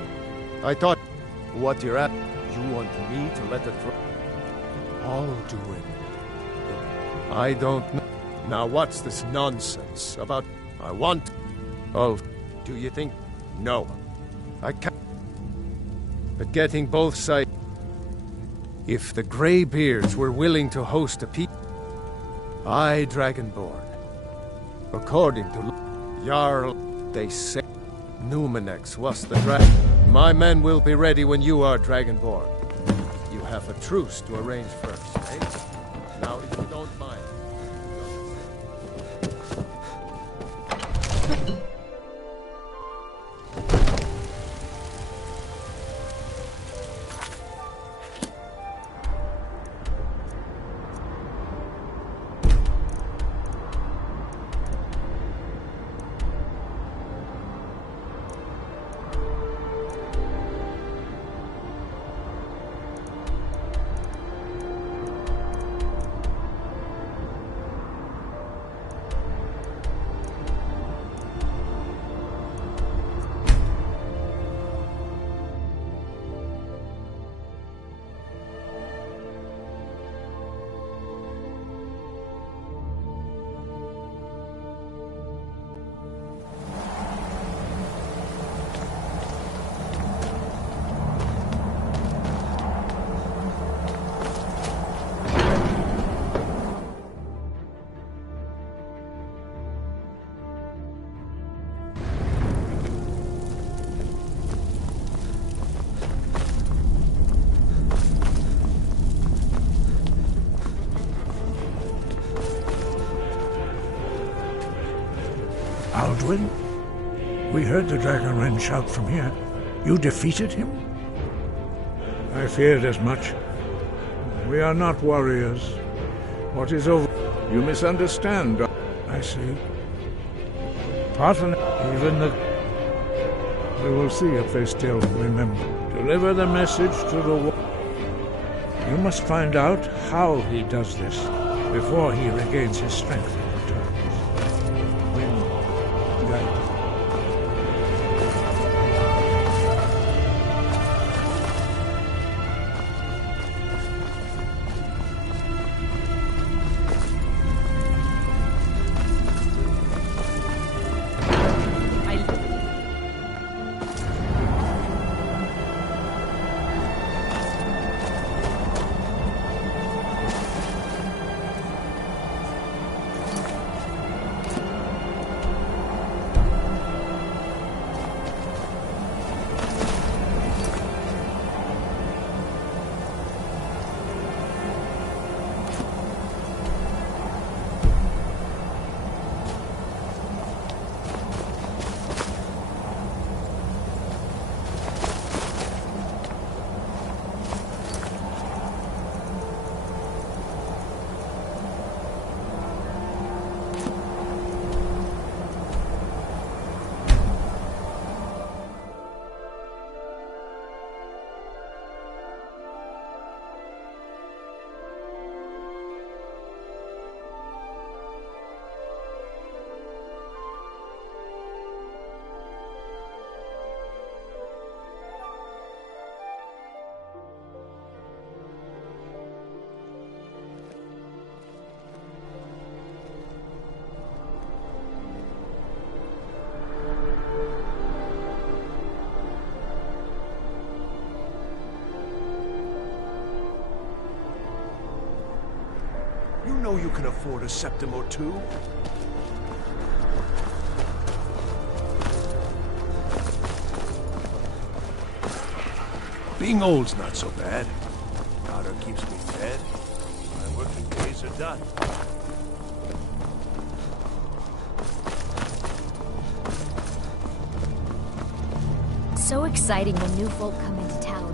I thought what you're at, you want me to let it through. I'll do it. I don't know. Now what's this nonsense about I want? Oh, do you think? No. I can't. But getting both sides. If the Greybeards were willing to host a peace, I, Dragonborn, according to Jarl, they say Numenex was the dragon. My men will be ready when you are Dragonborn. You have a truce to arrange first, eh? Now, if you don't mind. Alduin? We heard the Dragonren shout from here. You defeated him? I feared as much. We are not warriors. What is over? You misunderstand. I see. Pardon, even the... We will see if they still remember. Deliver the message to the... You must find out how he does this before he regains his strength and returns. When guide you. know you can afford a septim or two. Being old's not so bad. Daughter keeps me fed. My working days are done. So exciting when new folk come into town.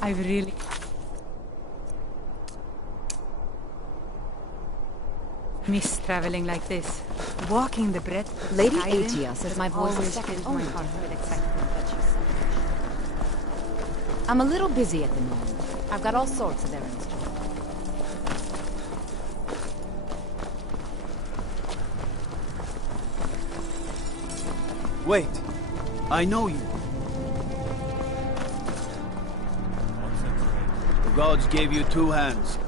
I've really... miss traveling like this. Walking the breadth of Lady Skyrim Atia says my voice is always second fills only my to heart her with excitement excitement. that she's I'm a little busy at the moment. I've got all sorts of errands to run. Wait. I know you. The gods gave you two hands.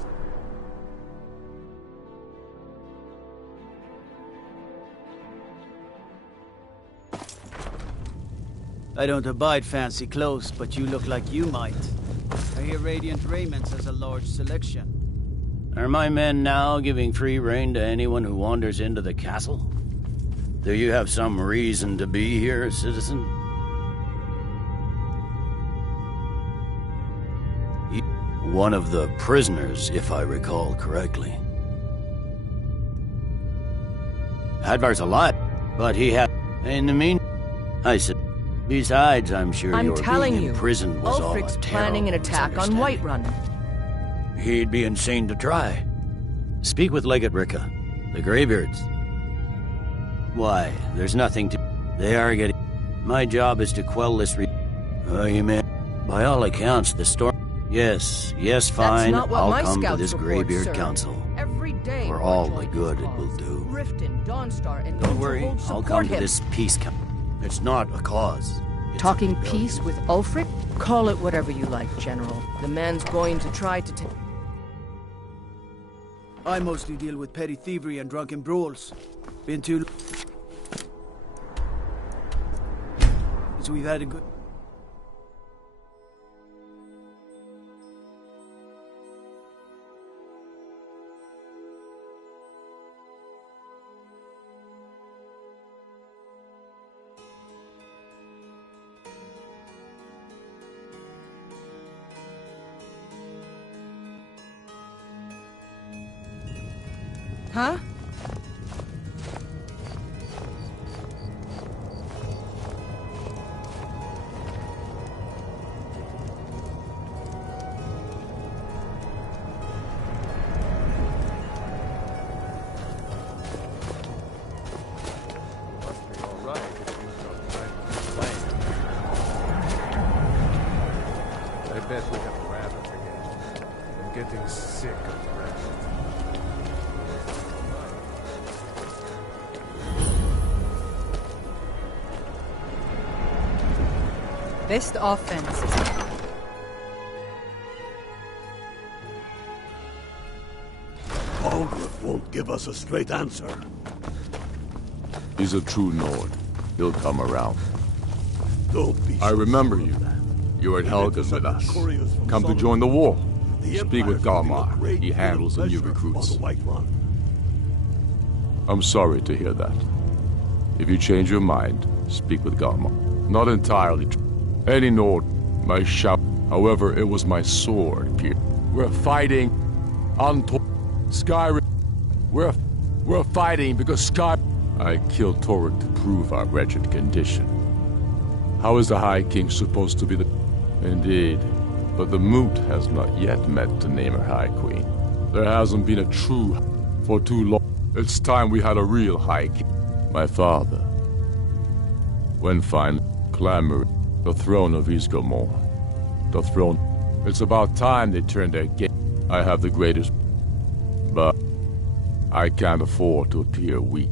I don't abide fancy clothes, but you look like you might. I hear Radiant Raiments has a large selection. Are my men now giving free rein to anyone who wanders into the castle? Do you have some reason to be here, citizen? One of the prisoners, if I recall correctly. Hadvar's alive, but he had... In the I said... Besides, I'm sure I'm your telling being you, in prison was all a Ulfric's terrible planning an attack on misunderstanding. Whiterun. He'd be insane to try. Speak with Legate Ricka, the Greybeards. Why, there's nothing to... They are getting... My job is to quell this you man... By all accounts, the storm... Yes, fine. Not what I'll my come to scouts this report, Greybeard sir. Council. Every day For we're all the joining good his it will cause. do. Riften, Dawnstar, and Don't worry, Winterhold I'll support come to him. this peace council. It's not a cause. It's Talking a peace with Ulfric? Call it whatever you like, General. The man's going to try to take... I mostly deal with petty thievery and drunken brawls. Been too... So we've had a good... Huh? I bet we have a rabbit again. I'm getting sick of the rabbit. Best offense is... Aldrich won't give us a straight answer. He's a true Nord. He'll come around. Don't be I so remember sure you. of that. You were at We Helgen with intercepted us. couriers from Come to Solomon. join the war. The Speak with Empire's gonna feel a Galmar. great He deal of handles the new pleasure recruits. on the White Run. I'm sorry to hear that. If you change your mind, speak with Galmar. Not entirely true. Any Nord, my shout. However, it was my sword, Pierre. We're fighting on Skyrim. We're fighting because I killed Torrik to prove our wretched condition. How is the High King supposed to be the... Indeed. But the Moot has not yet met to name her High Queen. There hasn't been a true for too long. It's time we had a real High King. My father. When finally clamored the throne of Isgomor. The throne. It's about time they turned their gate. I have the greatest... But I can't afford to appear weak.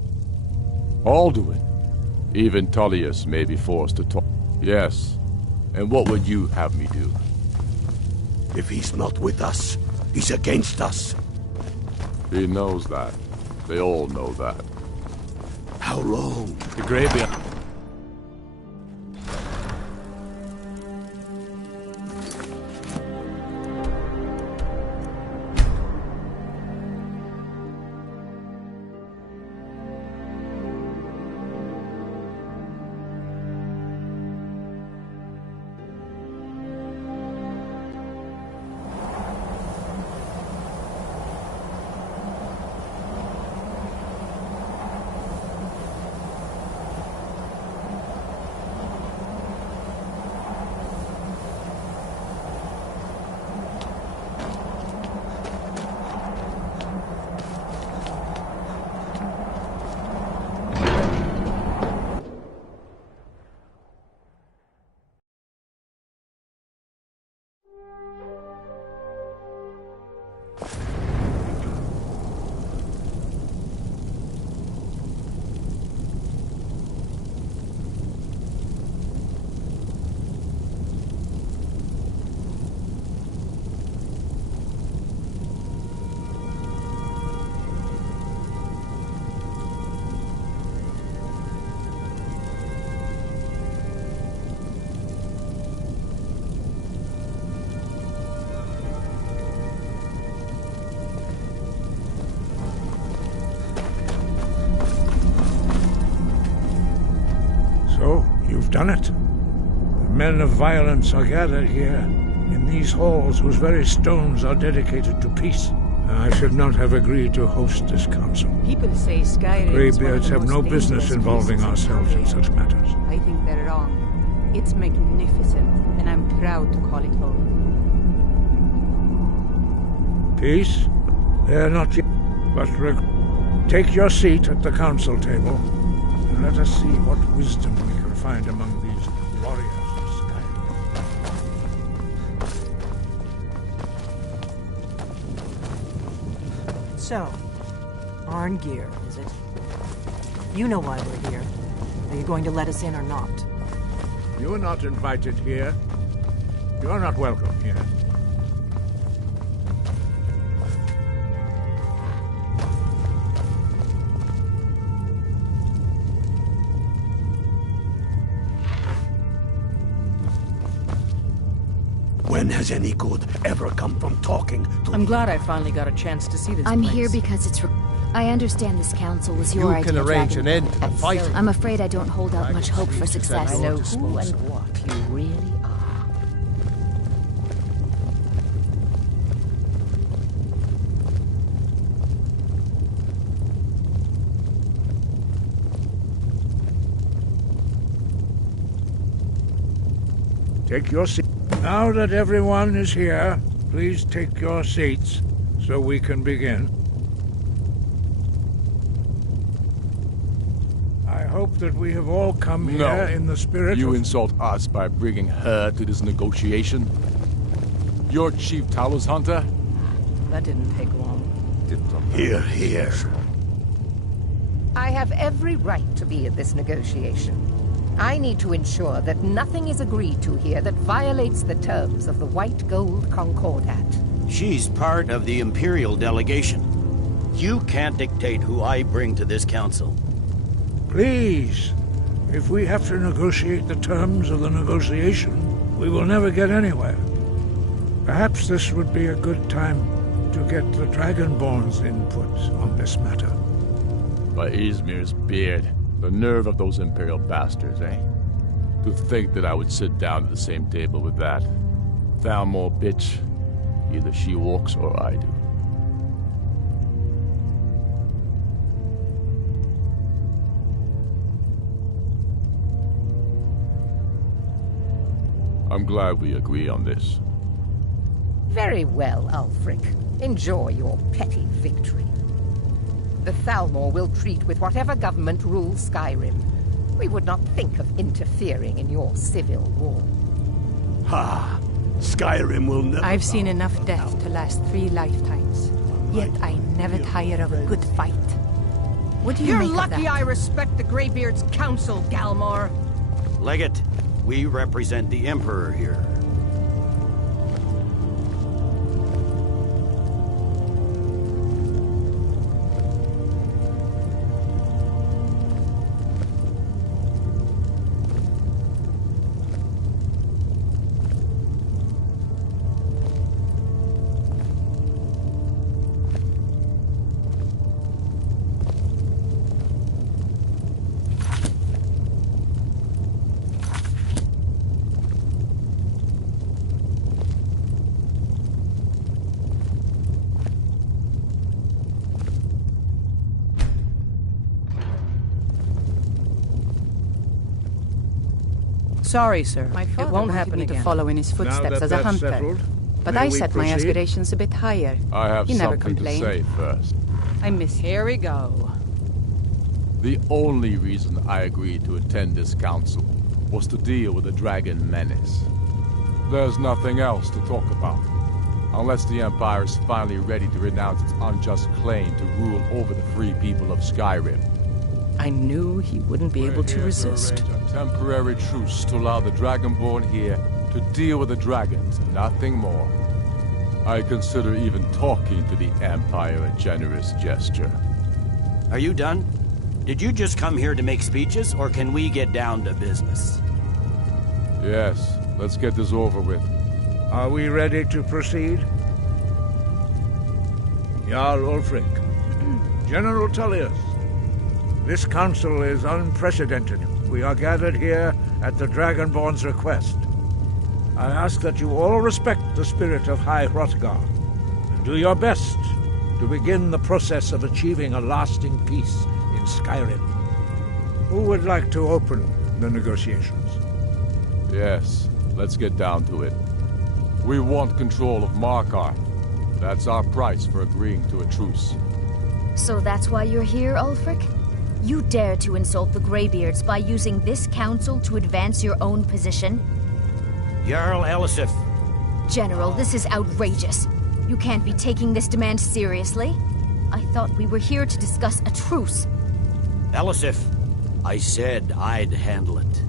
Alduin. Even Tullius may be forced to talk. Yes, And what would you have me do? If he's not with us, he's against us. He knows that. They all know that. How long? The graveyard. You've done it. The men of violence are gathered here, in these halls whose very stones are dedicated to peace. I should not have agreed to host this council. People say Skyrim. Greybeards have no business involving ourselves in such matters. I think they're wrong. It's magnificent, and I'm proud to call it home. Peace? They're not yet. But take your seat at the council table, and let us see what wisdom we can find among these warriors of Skyrim. So, Arngeir, is it? You know why we're here. Are you going to let us in or not? You are not invited here. You are not welcome here. When has any good ever come from talking to... I'm glad I finally got a chance to see this I'm place. here because it's... I understand this council was your idea. You can arrange an end to the fight. I'm afraid I don't hold out much hope for success. I know who and what you really are. Take your seat. Now that everyone is here, please take your seats so we can begin. I hope that we have all come here in the spirit You of... insult us by bringing her to this negotiation? You're Chief Talos Hunter? That didn't take long. Hear, hear. I have every right to be at this negotiation. I need to ensure that nothing is agreed to here that violates the terms of the White Gold Concordat. She's part of the Imperial delegation. You can't dictate who I bring to this council. Please, if we have to negotiate the terms of the negotiation, we will never get anywhere. Perhaps this would be a good time to get the Dragonborn's input on this matter. By Izmir's beard. The nerve of those Imperial bastards, eh? To think that I would sit down at the same table with that. Thalmor bitch. Either she walks or I do. I'm glad we agree on this. Very well, Ulfric. Enjoy your petty victory. The Thalmor will treat with whatever government rules Skyrim. We would not think of interfering in your civil war. Ha! Skyrim will never... I've seen enough death to last 3 lifetimes. Yet I never tire of a good fight. What do you You're make of lucky that? I respect the Greybeard's counsel, Galmar. Legate, We represent the Emperor here. Sorry, sir. My father it won't wanted happen me again. to follow in his footsteps as a hunter. Settled, But may I we set my proceed? aspirations a bit higher. I have He never something to complained. say first. I miss him. Here we go. The only reason I agreed to attend this council was to deal with the dragon menace. There's nothing else to talk about. Unless the Empire is finally ready to renounce its unjust claim to rule over the free people of Skyrim. I knew he wouldn't be able to resist. A temporary truce to allow the Dragonborn here to deal with the dragons, nothing more. I consider even talking to the Empire a generous gesture. Are you done? Did you just come here to make speeches, or can we get down to business? Yes, let's get this over with. Are we ready to proceed? Jarl Ulfric, General Tullius, this council is unprecedented. We are gathered here at the Dragonborn's request. I ask that you all respect the spirit of High Hrothgar, and do your best to begin the process of achieving a lasting peace in Skyrim. Who would like to open the negotiations? Yes, let's get down to it. We want control of Markarth. That's our price for agreeing to a truce. So that's why you're here, Ulfric? You dare to insult the Greybeards by using this council to advance your own position? Jarl Elisif. General, this is outrageous. You can't be taking this demand seriously. I thought we were here to discuss a truce. Elisif, I said I'd handle it.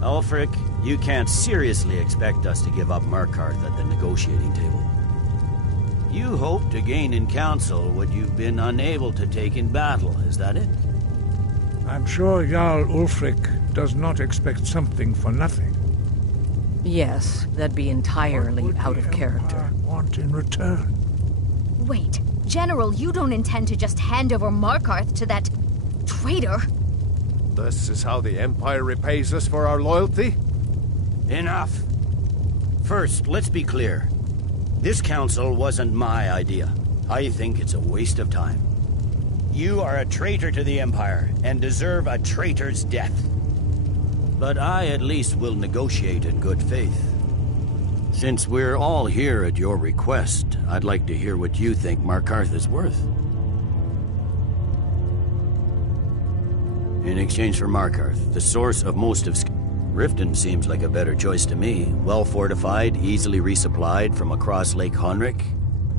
Ulfric, you can't seriously expect us to give up Markarth at the negotiating table. You hope to gain in council what you've been unable to take in battle, is that it? I'm sure Jarl Ulfric does not expect something for nothing. Yes, that'd be entirely out of character. Want in return? Wait, General, you don't intend to just hand over Markarth to that traitor? This is how the Empire repays us for our loyalty? Enough. First, let's be clear. This council wasn't my idea. I think it's a waste of time. You are a traitor to the Empire, and deserve a traitor's death. But I at least will negotiate in good faith. Since we're all here at your request, I'd like to hear what you think Markarth is worth. In exchange for Markarth, the source of most of Riften seems like a better choice to me. Well fortified, easily resupplied from across Lake Honric,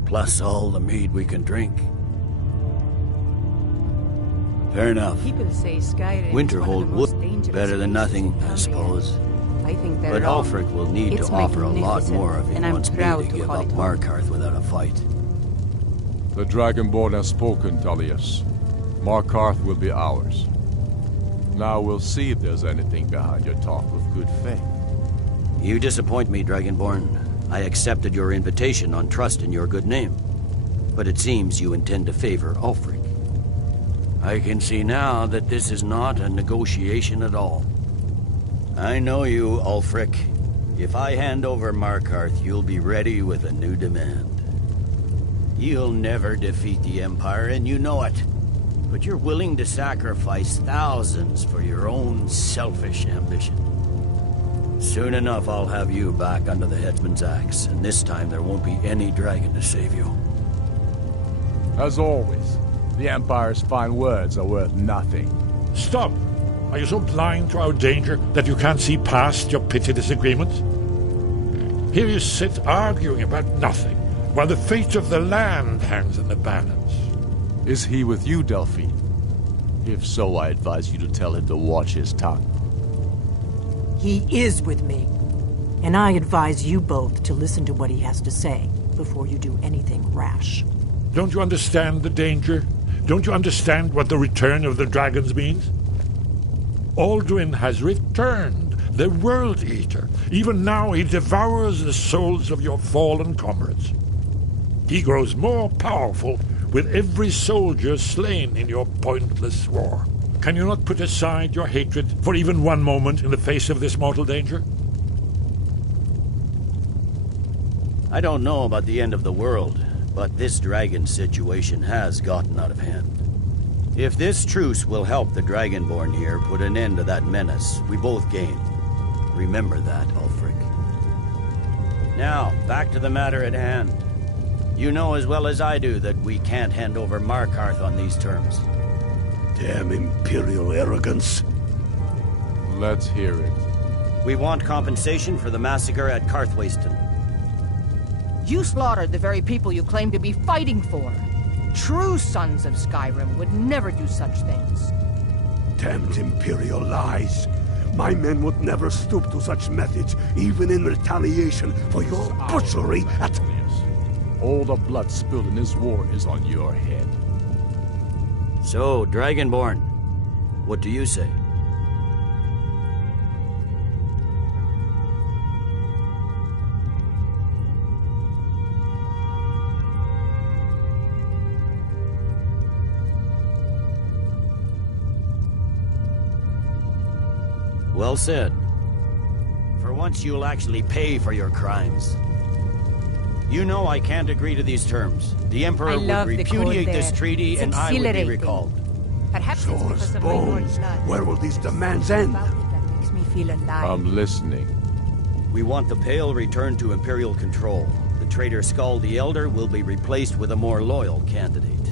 plus all the mead we can drink. Fair enough. People say Skyrim Winterhold would better than nothing, I suppose. I think they're But wrong. Ulfric will need It's to offer a lot magnificent, more if he and I'm wants me proud to to give call up it home. Markarth without a fight. The Dragonborn has spoken, Tullius. Markarth will be ours. Now we'll see if there's anything behind your talk with good faith. You disappoint me, Dragonborn. I accepted your invitation on trust in your good name. But it seems you intend to favor Ulfric. I can see now that this is not a negotiation at all. I know you, Ulfric. If I hand over Markarth, you'll be ready with a new demand. You'll never defeat the Empire, and you know it. But you're willing to sacrifice thousands for your own selfish ambition. Soon enough, I'll have you back under the headsman's axe, and this time there won't be any dragon to save you. As always, the Empire's fine words are worth nothing. Stop! Are you so blind to our danger that you can't see past your petty disagreements? Here you sit arguing about nothing, while the fate of the land hangs in the balance. Is he with you, Delphine? If so, I advise you to tell him to watch his tongue. He is with me. And I advise you both to listen to what he has to say before you do anything rash. Don't you understand the danger? Don't you understand what the return of the dragons means? Aldrin has returned, the World Eater. Even now he devours the souls of your fallen comrades. He grows more powerful with every soldier slain in your pointless war. Can you not put aside your hatred for even one moment in the face of this mortal danger? I don't know about the end of the world, but this dragon situation has gotten out of hand. If this truce will help the Dragonborn here put an end to that menace, we both gain. Remember that, Ulfric. Now, back to the matter at hand. You know as well as I do that we can't hand over Markarth on these terms. Damn Imperial arrogance. Let's hear it. We want compensation for the massacre at Karthwasten. You slaughtered the very people you claim to be fighting for. True sons of Skyrim would never do such things. Damned Imperial lies. My men would never stoop to such methods, even in retaliation for your butchery at... All the blood spilled in this war is on your head. So, Dragonborn, what do you say? Well said. For once you'll actually pay for your crimes. You know I can't agree to these terms. The Emperor would repudiate this treaty it's and I would be recalled. Perhaps it's because Source of my Lord's bones. blood. Where will these demands end? That makes me feel alive. I'm listening. We want the Pale returned to Imperial control. The traitor Skull the Elder will be replaced with a more loyal candidate.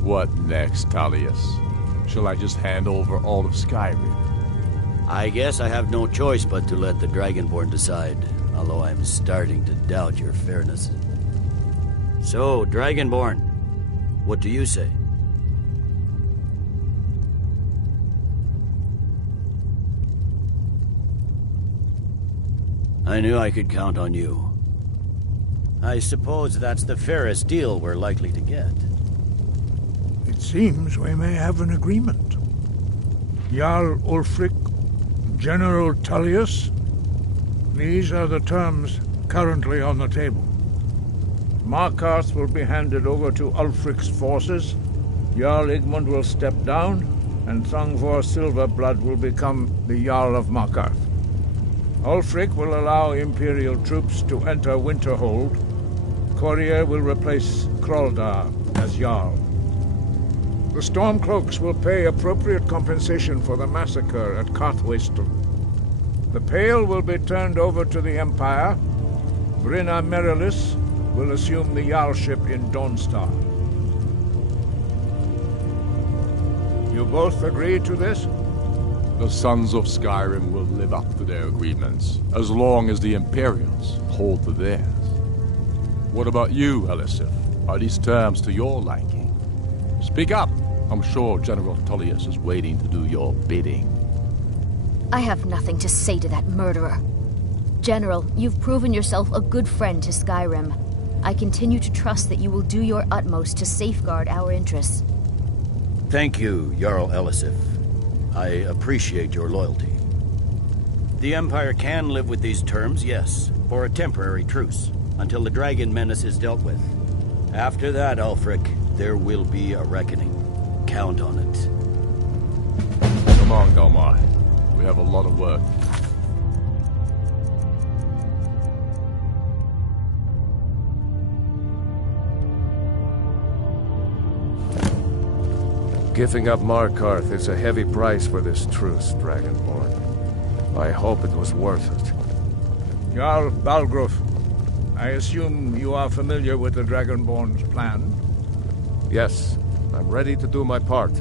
What next, Talius? Shall I just hand over all of Skyrim? I guess I have no choice but to let the Dragonborn decide, although I'm starting to doubt your fairness. So, Dragonborn, what do you say? I knew I could count on you. I suppose that's the fairest deal we're likely to get. It seems we may have an agreement. Jarl Ulfric, General Tullius, these are the terms currently on the table. Markarth will be handed over to Ulfric's forces, Jarl Igmund will step down, and Thongvor Silverblood will become the Jarl of Markarth. Ulfric will allow Imperial troops to enter Winterhold. Courier will replace Kraldar as Jarl. The Stormcloaks will pay appropriate compensation for the massacre at Karthwasten. The Pale will be turned over to the Empire. Brinna Merilis will assume the Jarlship in Dawnstar. You both agree to this? The Sons of Skyrim will live up to their agreements, as long as the Imperials hold to theirs. What about you, Elisif? Are these terms to your liking? Speak up! I'm sure General Tullius is waiting to do your bidding. I have nothing to say to that murderer. General, you've proven yourself a good friend to Skyrim. I continue to trust that you will do your utmost to safeguard our interests. Thank you, Jarl Elisif. I appreciate your loyalty. The Empire can live with these terms, yes, for a temporary truce, until the dragon menace is dealt with. After that, Ulfric, there will be a reckoning. Count on it. Come on, Galmar. We have a lot of work. Giving up Markarth is a heavy price for this truce, Dragonborn. I hope it was worth it. Jarl Balgruuf, I assume you are familiar with the Dragonborn's plan? Yes, I'm ready to do my part.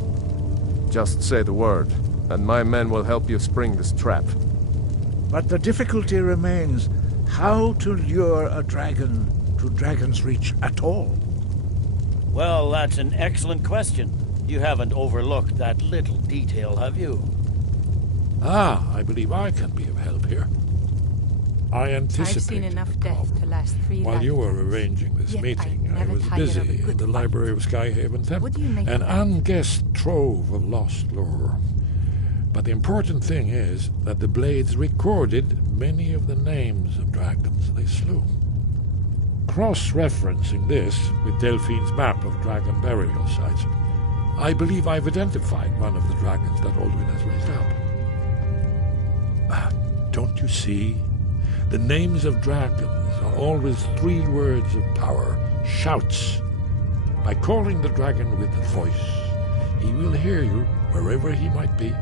Just say the word, and my men will help you spring this trap. But the difficulty remains how to lure a dragon to Dragon's Reach at all. Well, that's an excellent question. You haven't overlooked that little detail, have you? I believe I can be of help here. I I've seen anticipated enough the death problem. to last 3 While you were lifetimes. arranging this Yet meeting, I never was tired of a busy in good the fight. library of Skyhaven Temple, What do you make an of that? unguessed trove of lost lore. But the important thing is that the Blades recorded many of the names of dragons they slew. Cross-referencing this with Delphine's map of dragon burial sites, I believe I've identified one of the dragons that Aldrin has raised up. Don't you see? The names of dragons are always 3 words of power, shouts. By calling the dragon with a voice, he will hear you wherever he might be.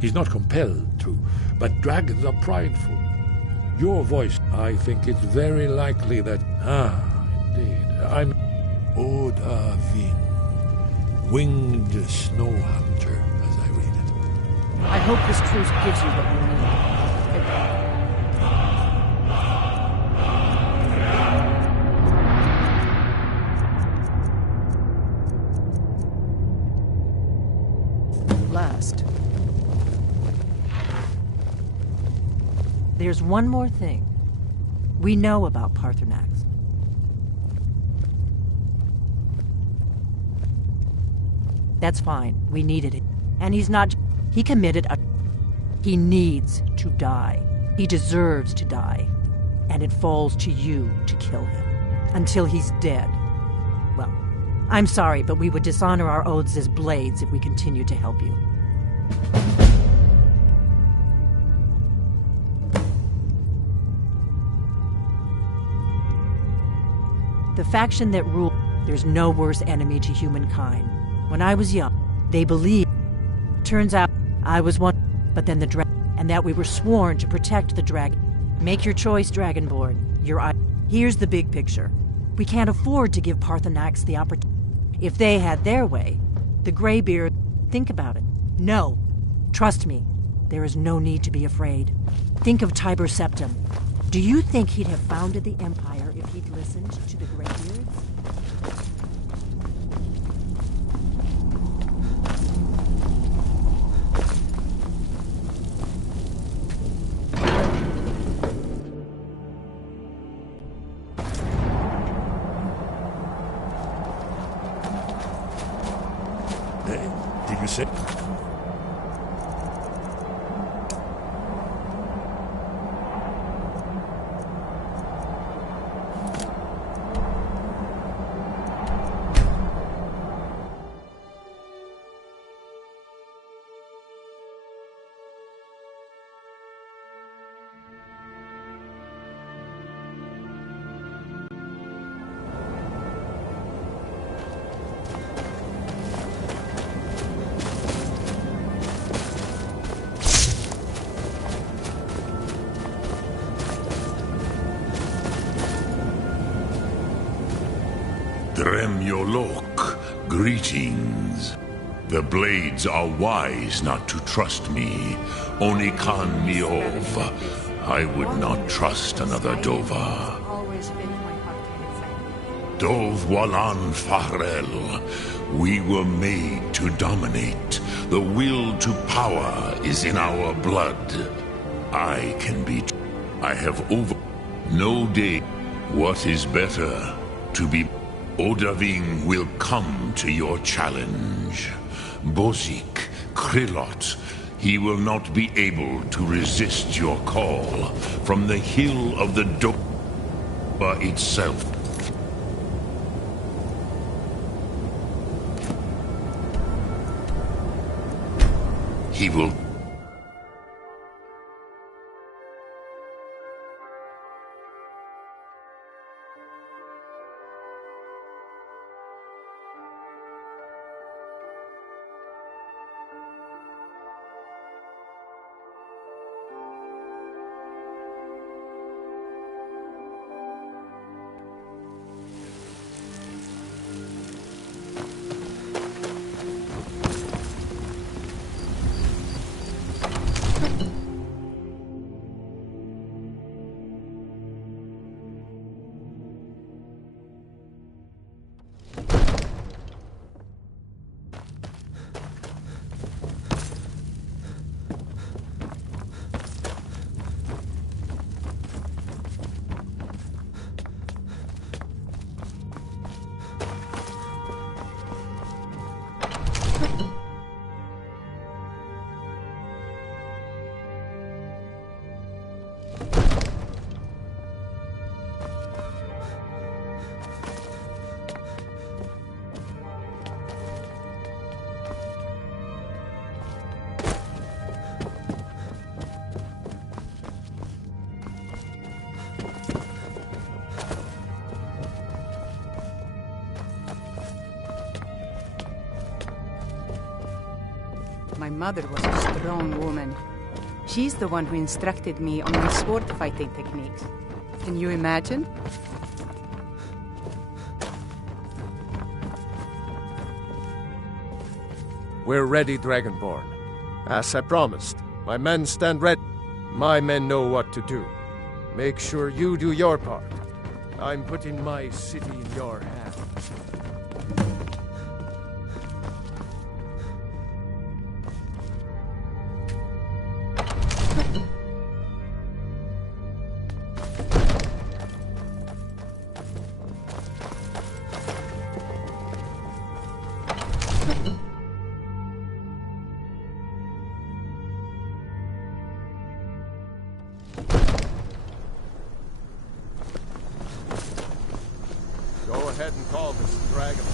He's not compelled to, but dragons are prideful. Your voice, I think it's very likely that... indeed. I'm Odavin, winged snow hunter, as I read it. I hope this truce gives you what you need. Last. There's one more thing. We know about Parthenax. That's fine. We needed it. And he's not... He committed a... He needs to die. He deserves to die. And it falls to you to kill him. Until he's dead. Well, I'm sorry, but we would dishonor our oaths as Blades if we continued to help you. The faction that ruled, there's no worse enemy to humankind. When I was young, they believed. Turns out, I was one, but then the dragon, and that we were sworn to protect the dragon. Make your choice, Dragonborn. Here's the big picture. We can't afford to give Parthenax the opportunity. If they had their way, the Greybeard, think about it. No. Trust me, there is no need to be afraid. Think of Tiber Septim. Do you think he'd have founded the Empire if he'd listened to the Greybeards? Did you say... Dremyolok, greetings. The Blades are wise not to trust me. Onikan Miov. I would not trust another Dova. Dov Walan Farel. We were made to dominate. The will to power is in our blood. I can be... I have over... No day. What is better? To be... Odaving will come to your challenge. Bozik, Krillot, he will not be able to resist your call from the hill of the Dova itself. He will... My mother was a strong woman. She's the one who instructed me on my sword fighting techniques. Can you imagine? We're ready, Dragonborn. As I promised, my men stand ready. My men know what to do. Make sure you do your part. I'm putting my city in your hands. Go ahead and call this dragon.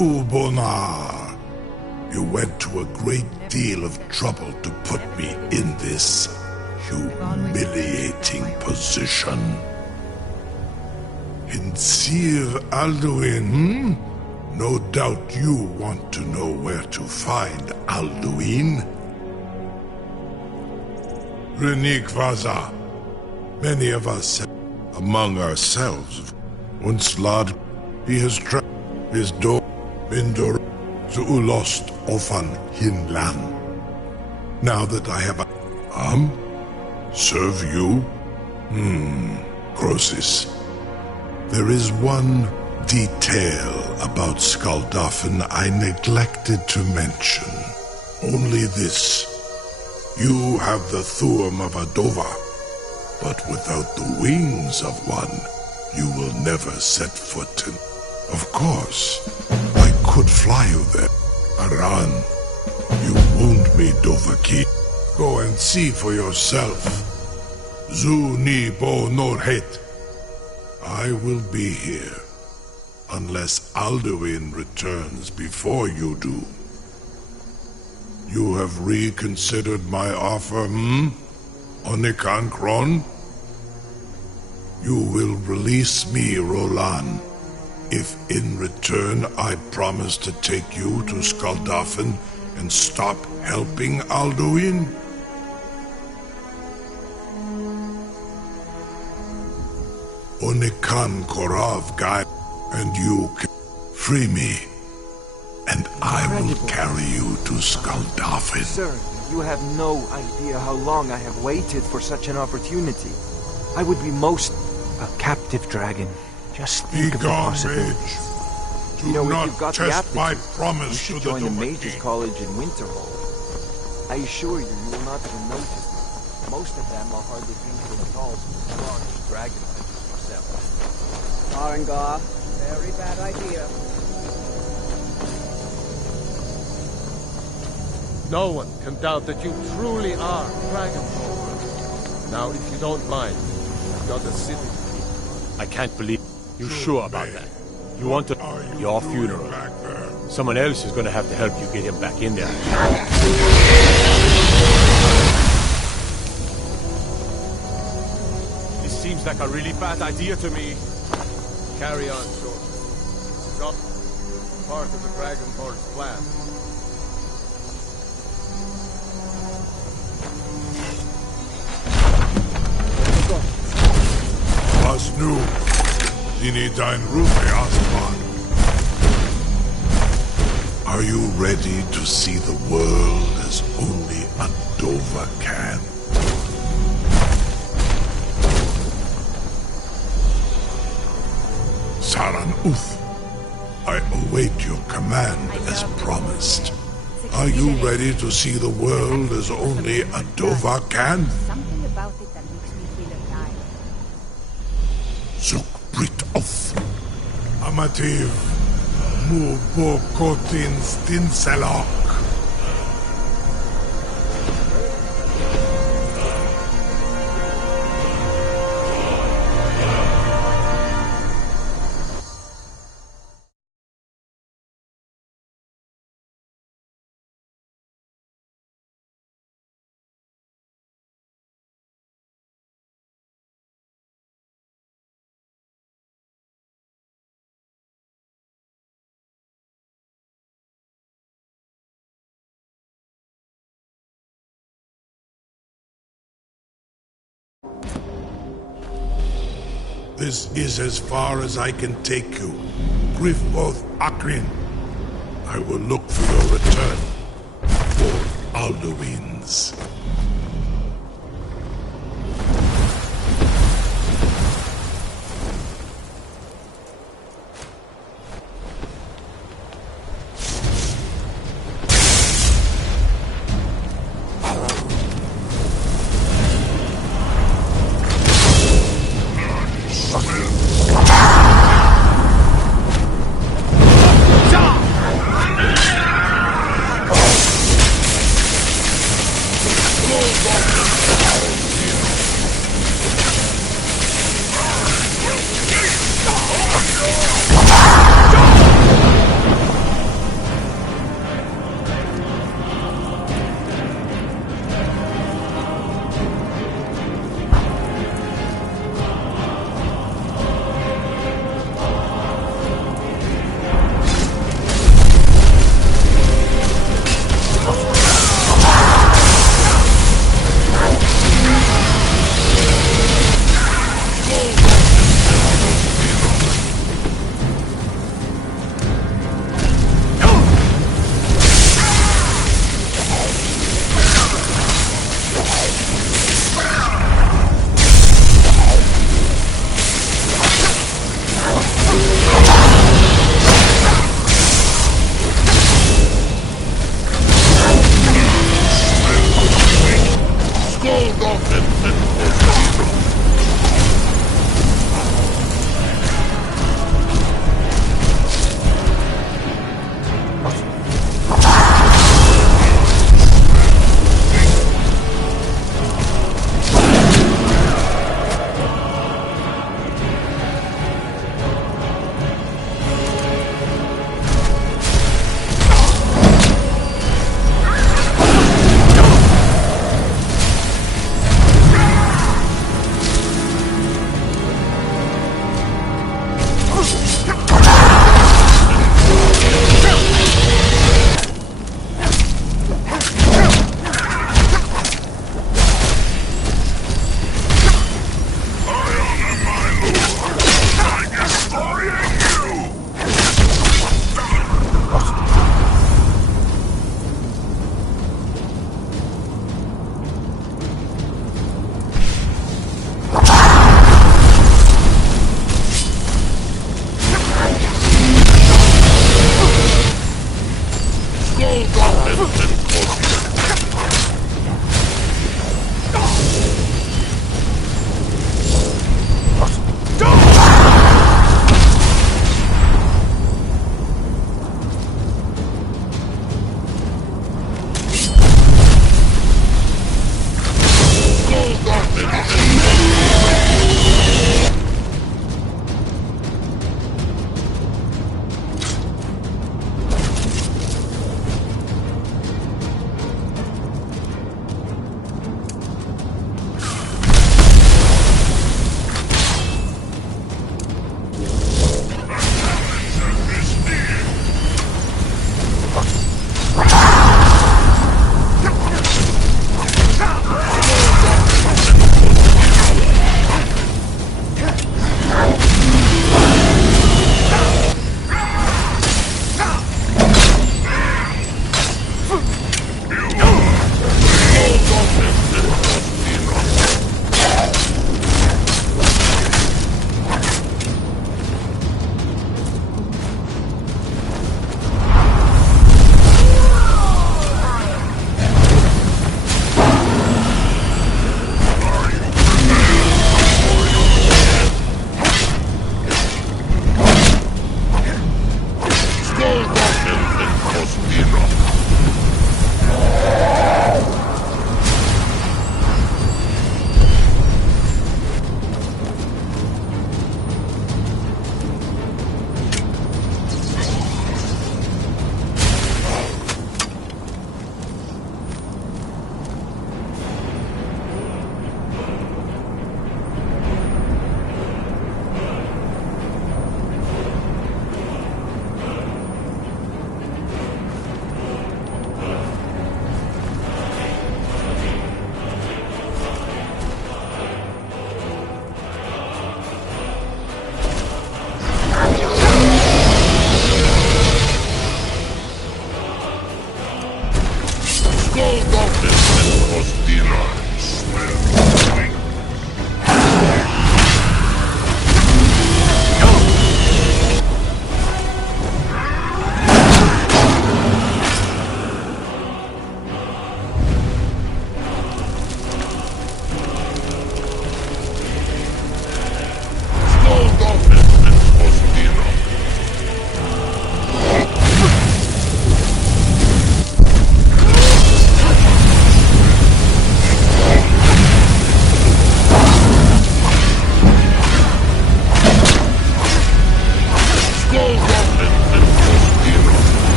Ulbonar, you went to a great deal of trouble to put me in this humiliating position. In Sir Alduin, no doubt you want to know where to find Alduin. Renikvaza, many of us have among ourselves. Unslad, he has trapped his door Indor to Ulost Ofan Hinlan. Now that I have serve you? Croesus. There is one detail about Skaldafn I neglected to mention. Only this. You have the Thuum of Adova, but without the wings of one, you will never set foot in. Of course, I could fly you there. Aran, you wound me, Dovaki. Go and see for yourself. Zu ni bo norhet. I will be here, unless Alduin returns before you do. You have reconsidered my offer, Onikan Kron? You will release me, Rolan, if in return I promise to take you to Skaldafn and stop helping Alduin? Onikan Korav Guy, and you can free me, and I will carry you to Skaldafn. Sir, you have no idea how long I have waited for such an opportunity. I would be most... a captive dragon. Just think of the possibilities. Do not test my promise you should to join the the Mages College in Winterhold. I assure you, you will not even notice me. Most of them are hardly painful at all, large dragons such as yourself. Arengar, very bad idea. No one can doubt that you truly are Dragon Lord. Now, if you don't mind, I've got a city. I can't believe you're sure about that. You want to... your funeral. Someone else is going to have to help you get him back in there. This seems like a really bad idea to me. Carry on, Short. This is all part of the Dragonborn's plan. Was nu, Dini dein Rufe Aspan. Are you ready to see the world as only Adova can? Saran Uth, I await your command as promised. Are you ready to see the world as only Adova can? Something about it that makes me feel alive. Zuk Brit Oth. Amativ Mubokotin Stinselok. This is as far as I can take you. Grifoth Akrin. I will look for your return. For Alduin's.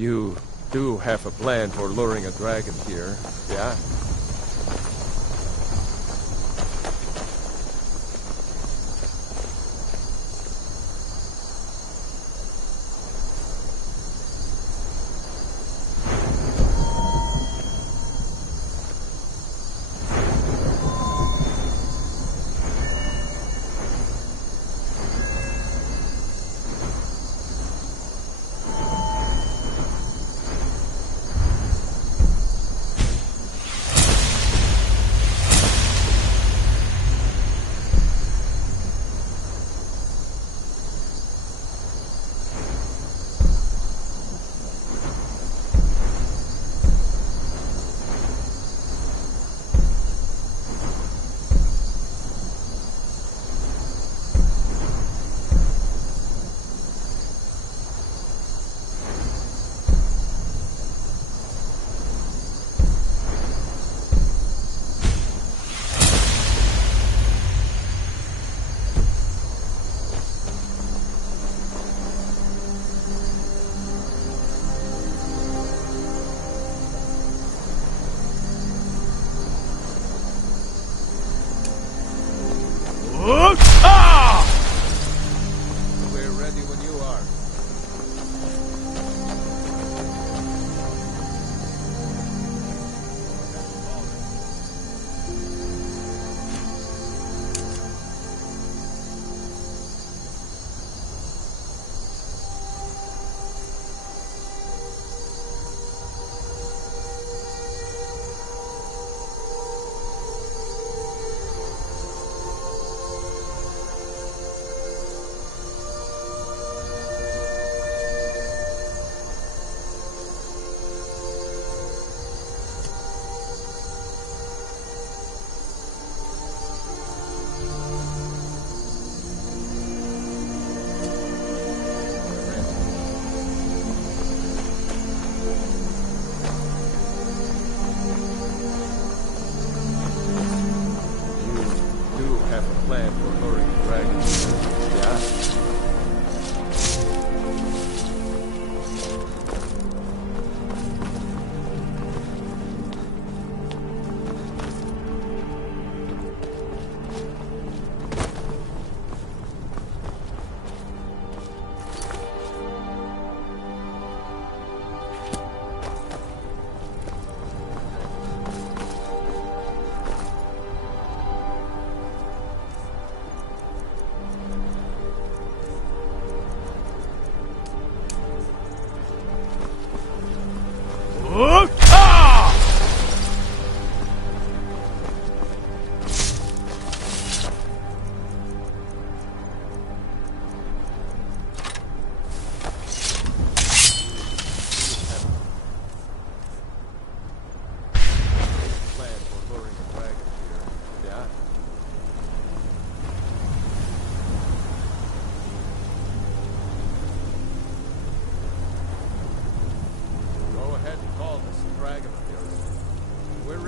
You do have a plan for luring a dragon here, yeah?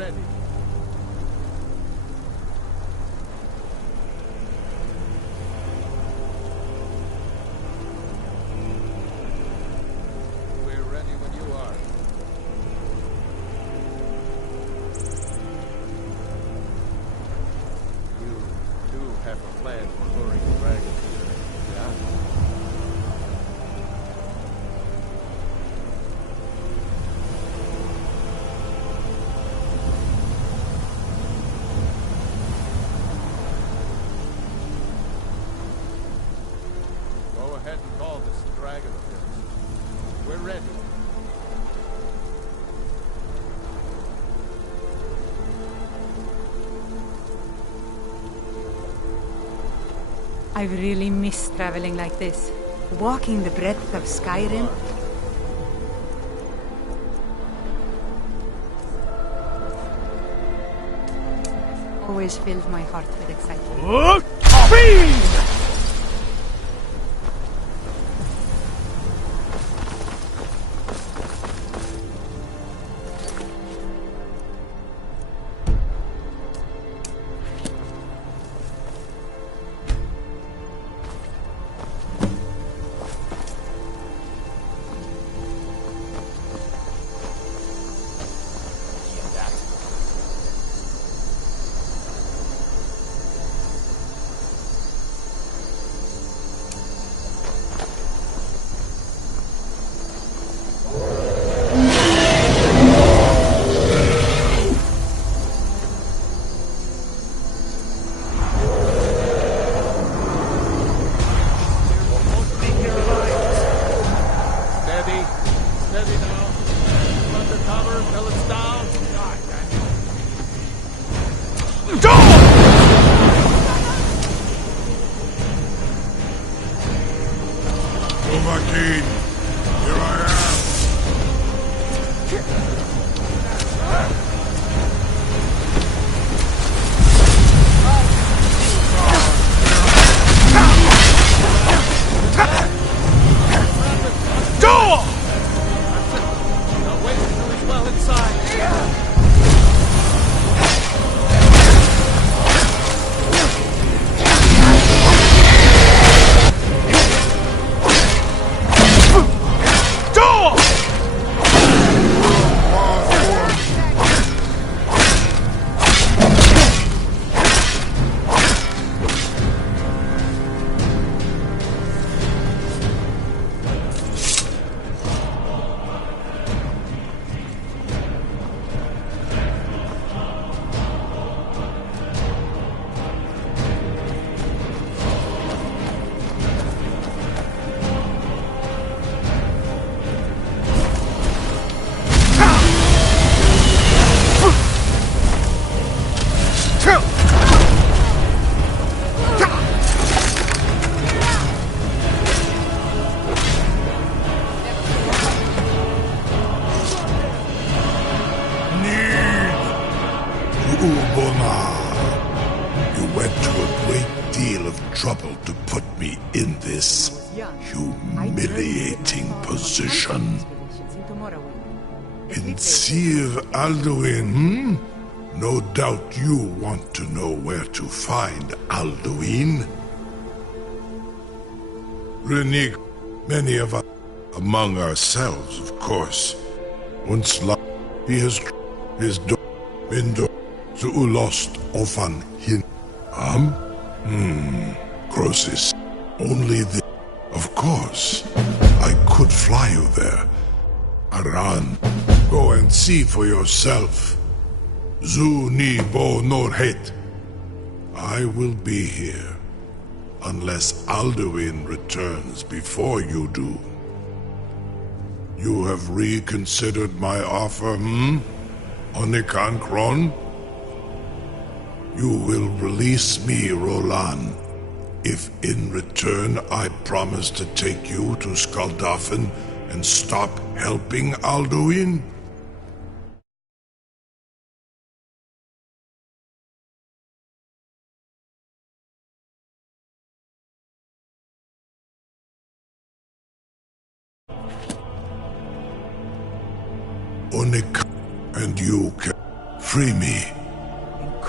ready. We're ready when you are. You do have a plan for luring the dragon here, yeah? Go ahead and call this dragon of yours. We're ready. I've really missed traveling like this. Walking the breadth of Skyrim. Always filled my heart with excitement. Steady now. Under cover till it's down. Overkeen, here I You went to a great deal of trouble to put me in this humiliating position. In Sir Alduin, No doubt you want to know where to find Alduin. Renig, many of us, among ourselves, of course, once he has his window to lost ofan hin. Crosses. Only the. Of course, I could fly you there. Aran, go and see for yourself. Zu ni bo nor het. I will be here, unless Alduin returns before you do. You have reconsidered my offer, Onikan Kron? You will release me, Roland, if in return I promise to take you to Skaldafen and stop helping Alduin? Onikan and you can Free me,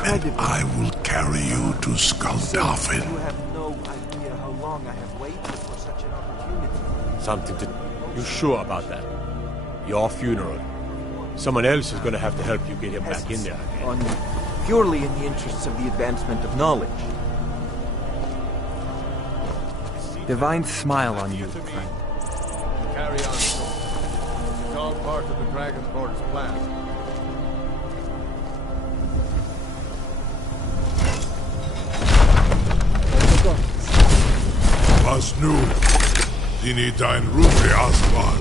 and I will carry you to Skaldafn. You have no idea how long I have waited for such an opportunity. Something to... You sure about that? Your funeral. Someone else is going to have to help you get him back in there. Purely in the interests of the advancement of knowledge. Divine smile on you, friend. Carry on. It's all part of the Dragonborn's plan. Was nu, dini dein Rufe Aswan.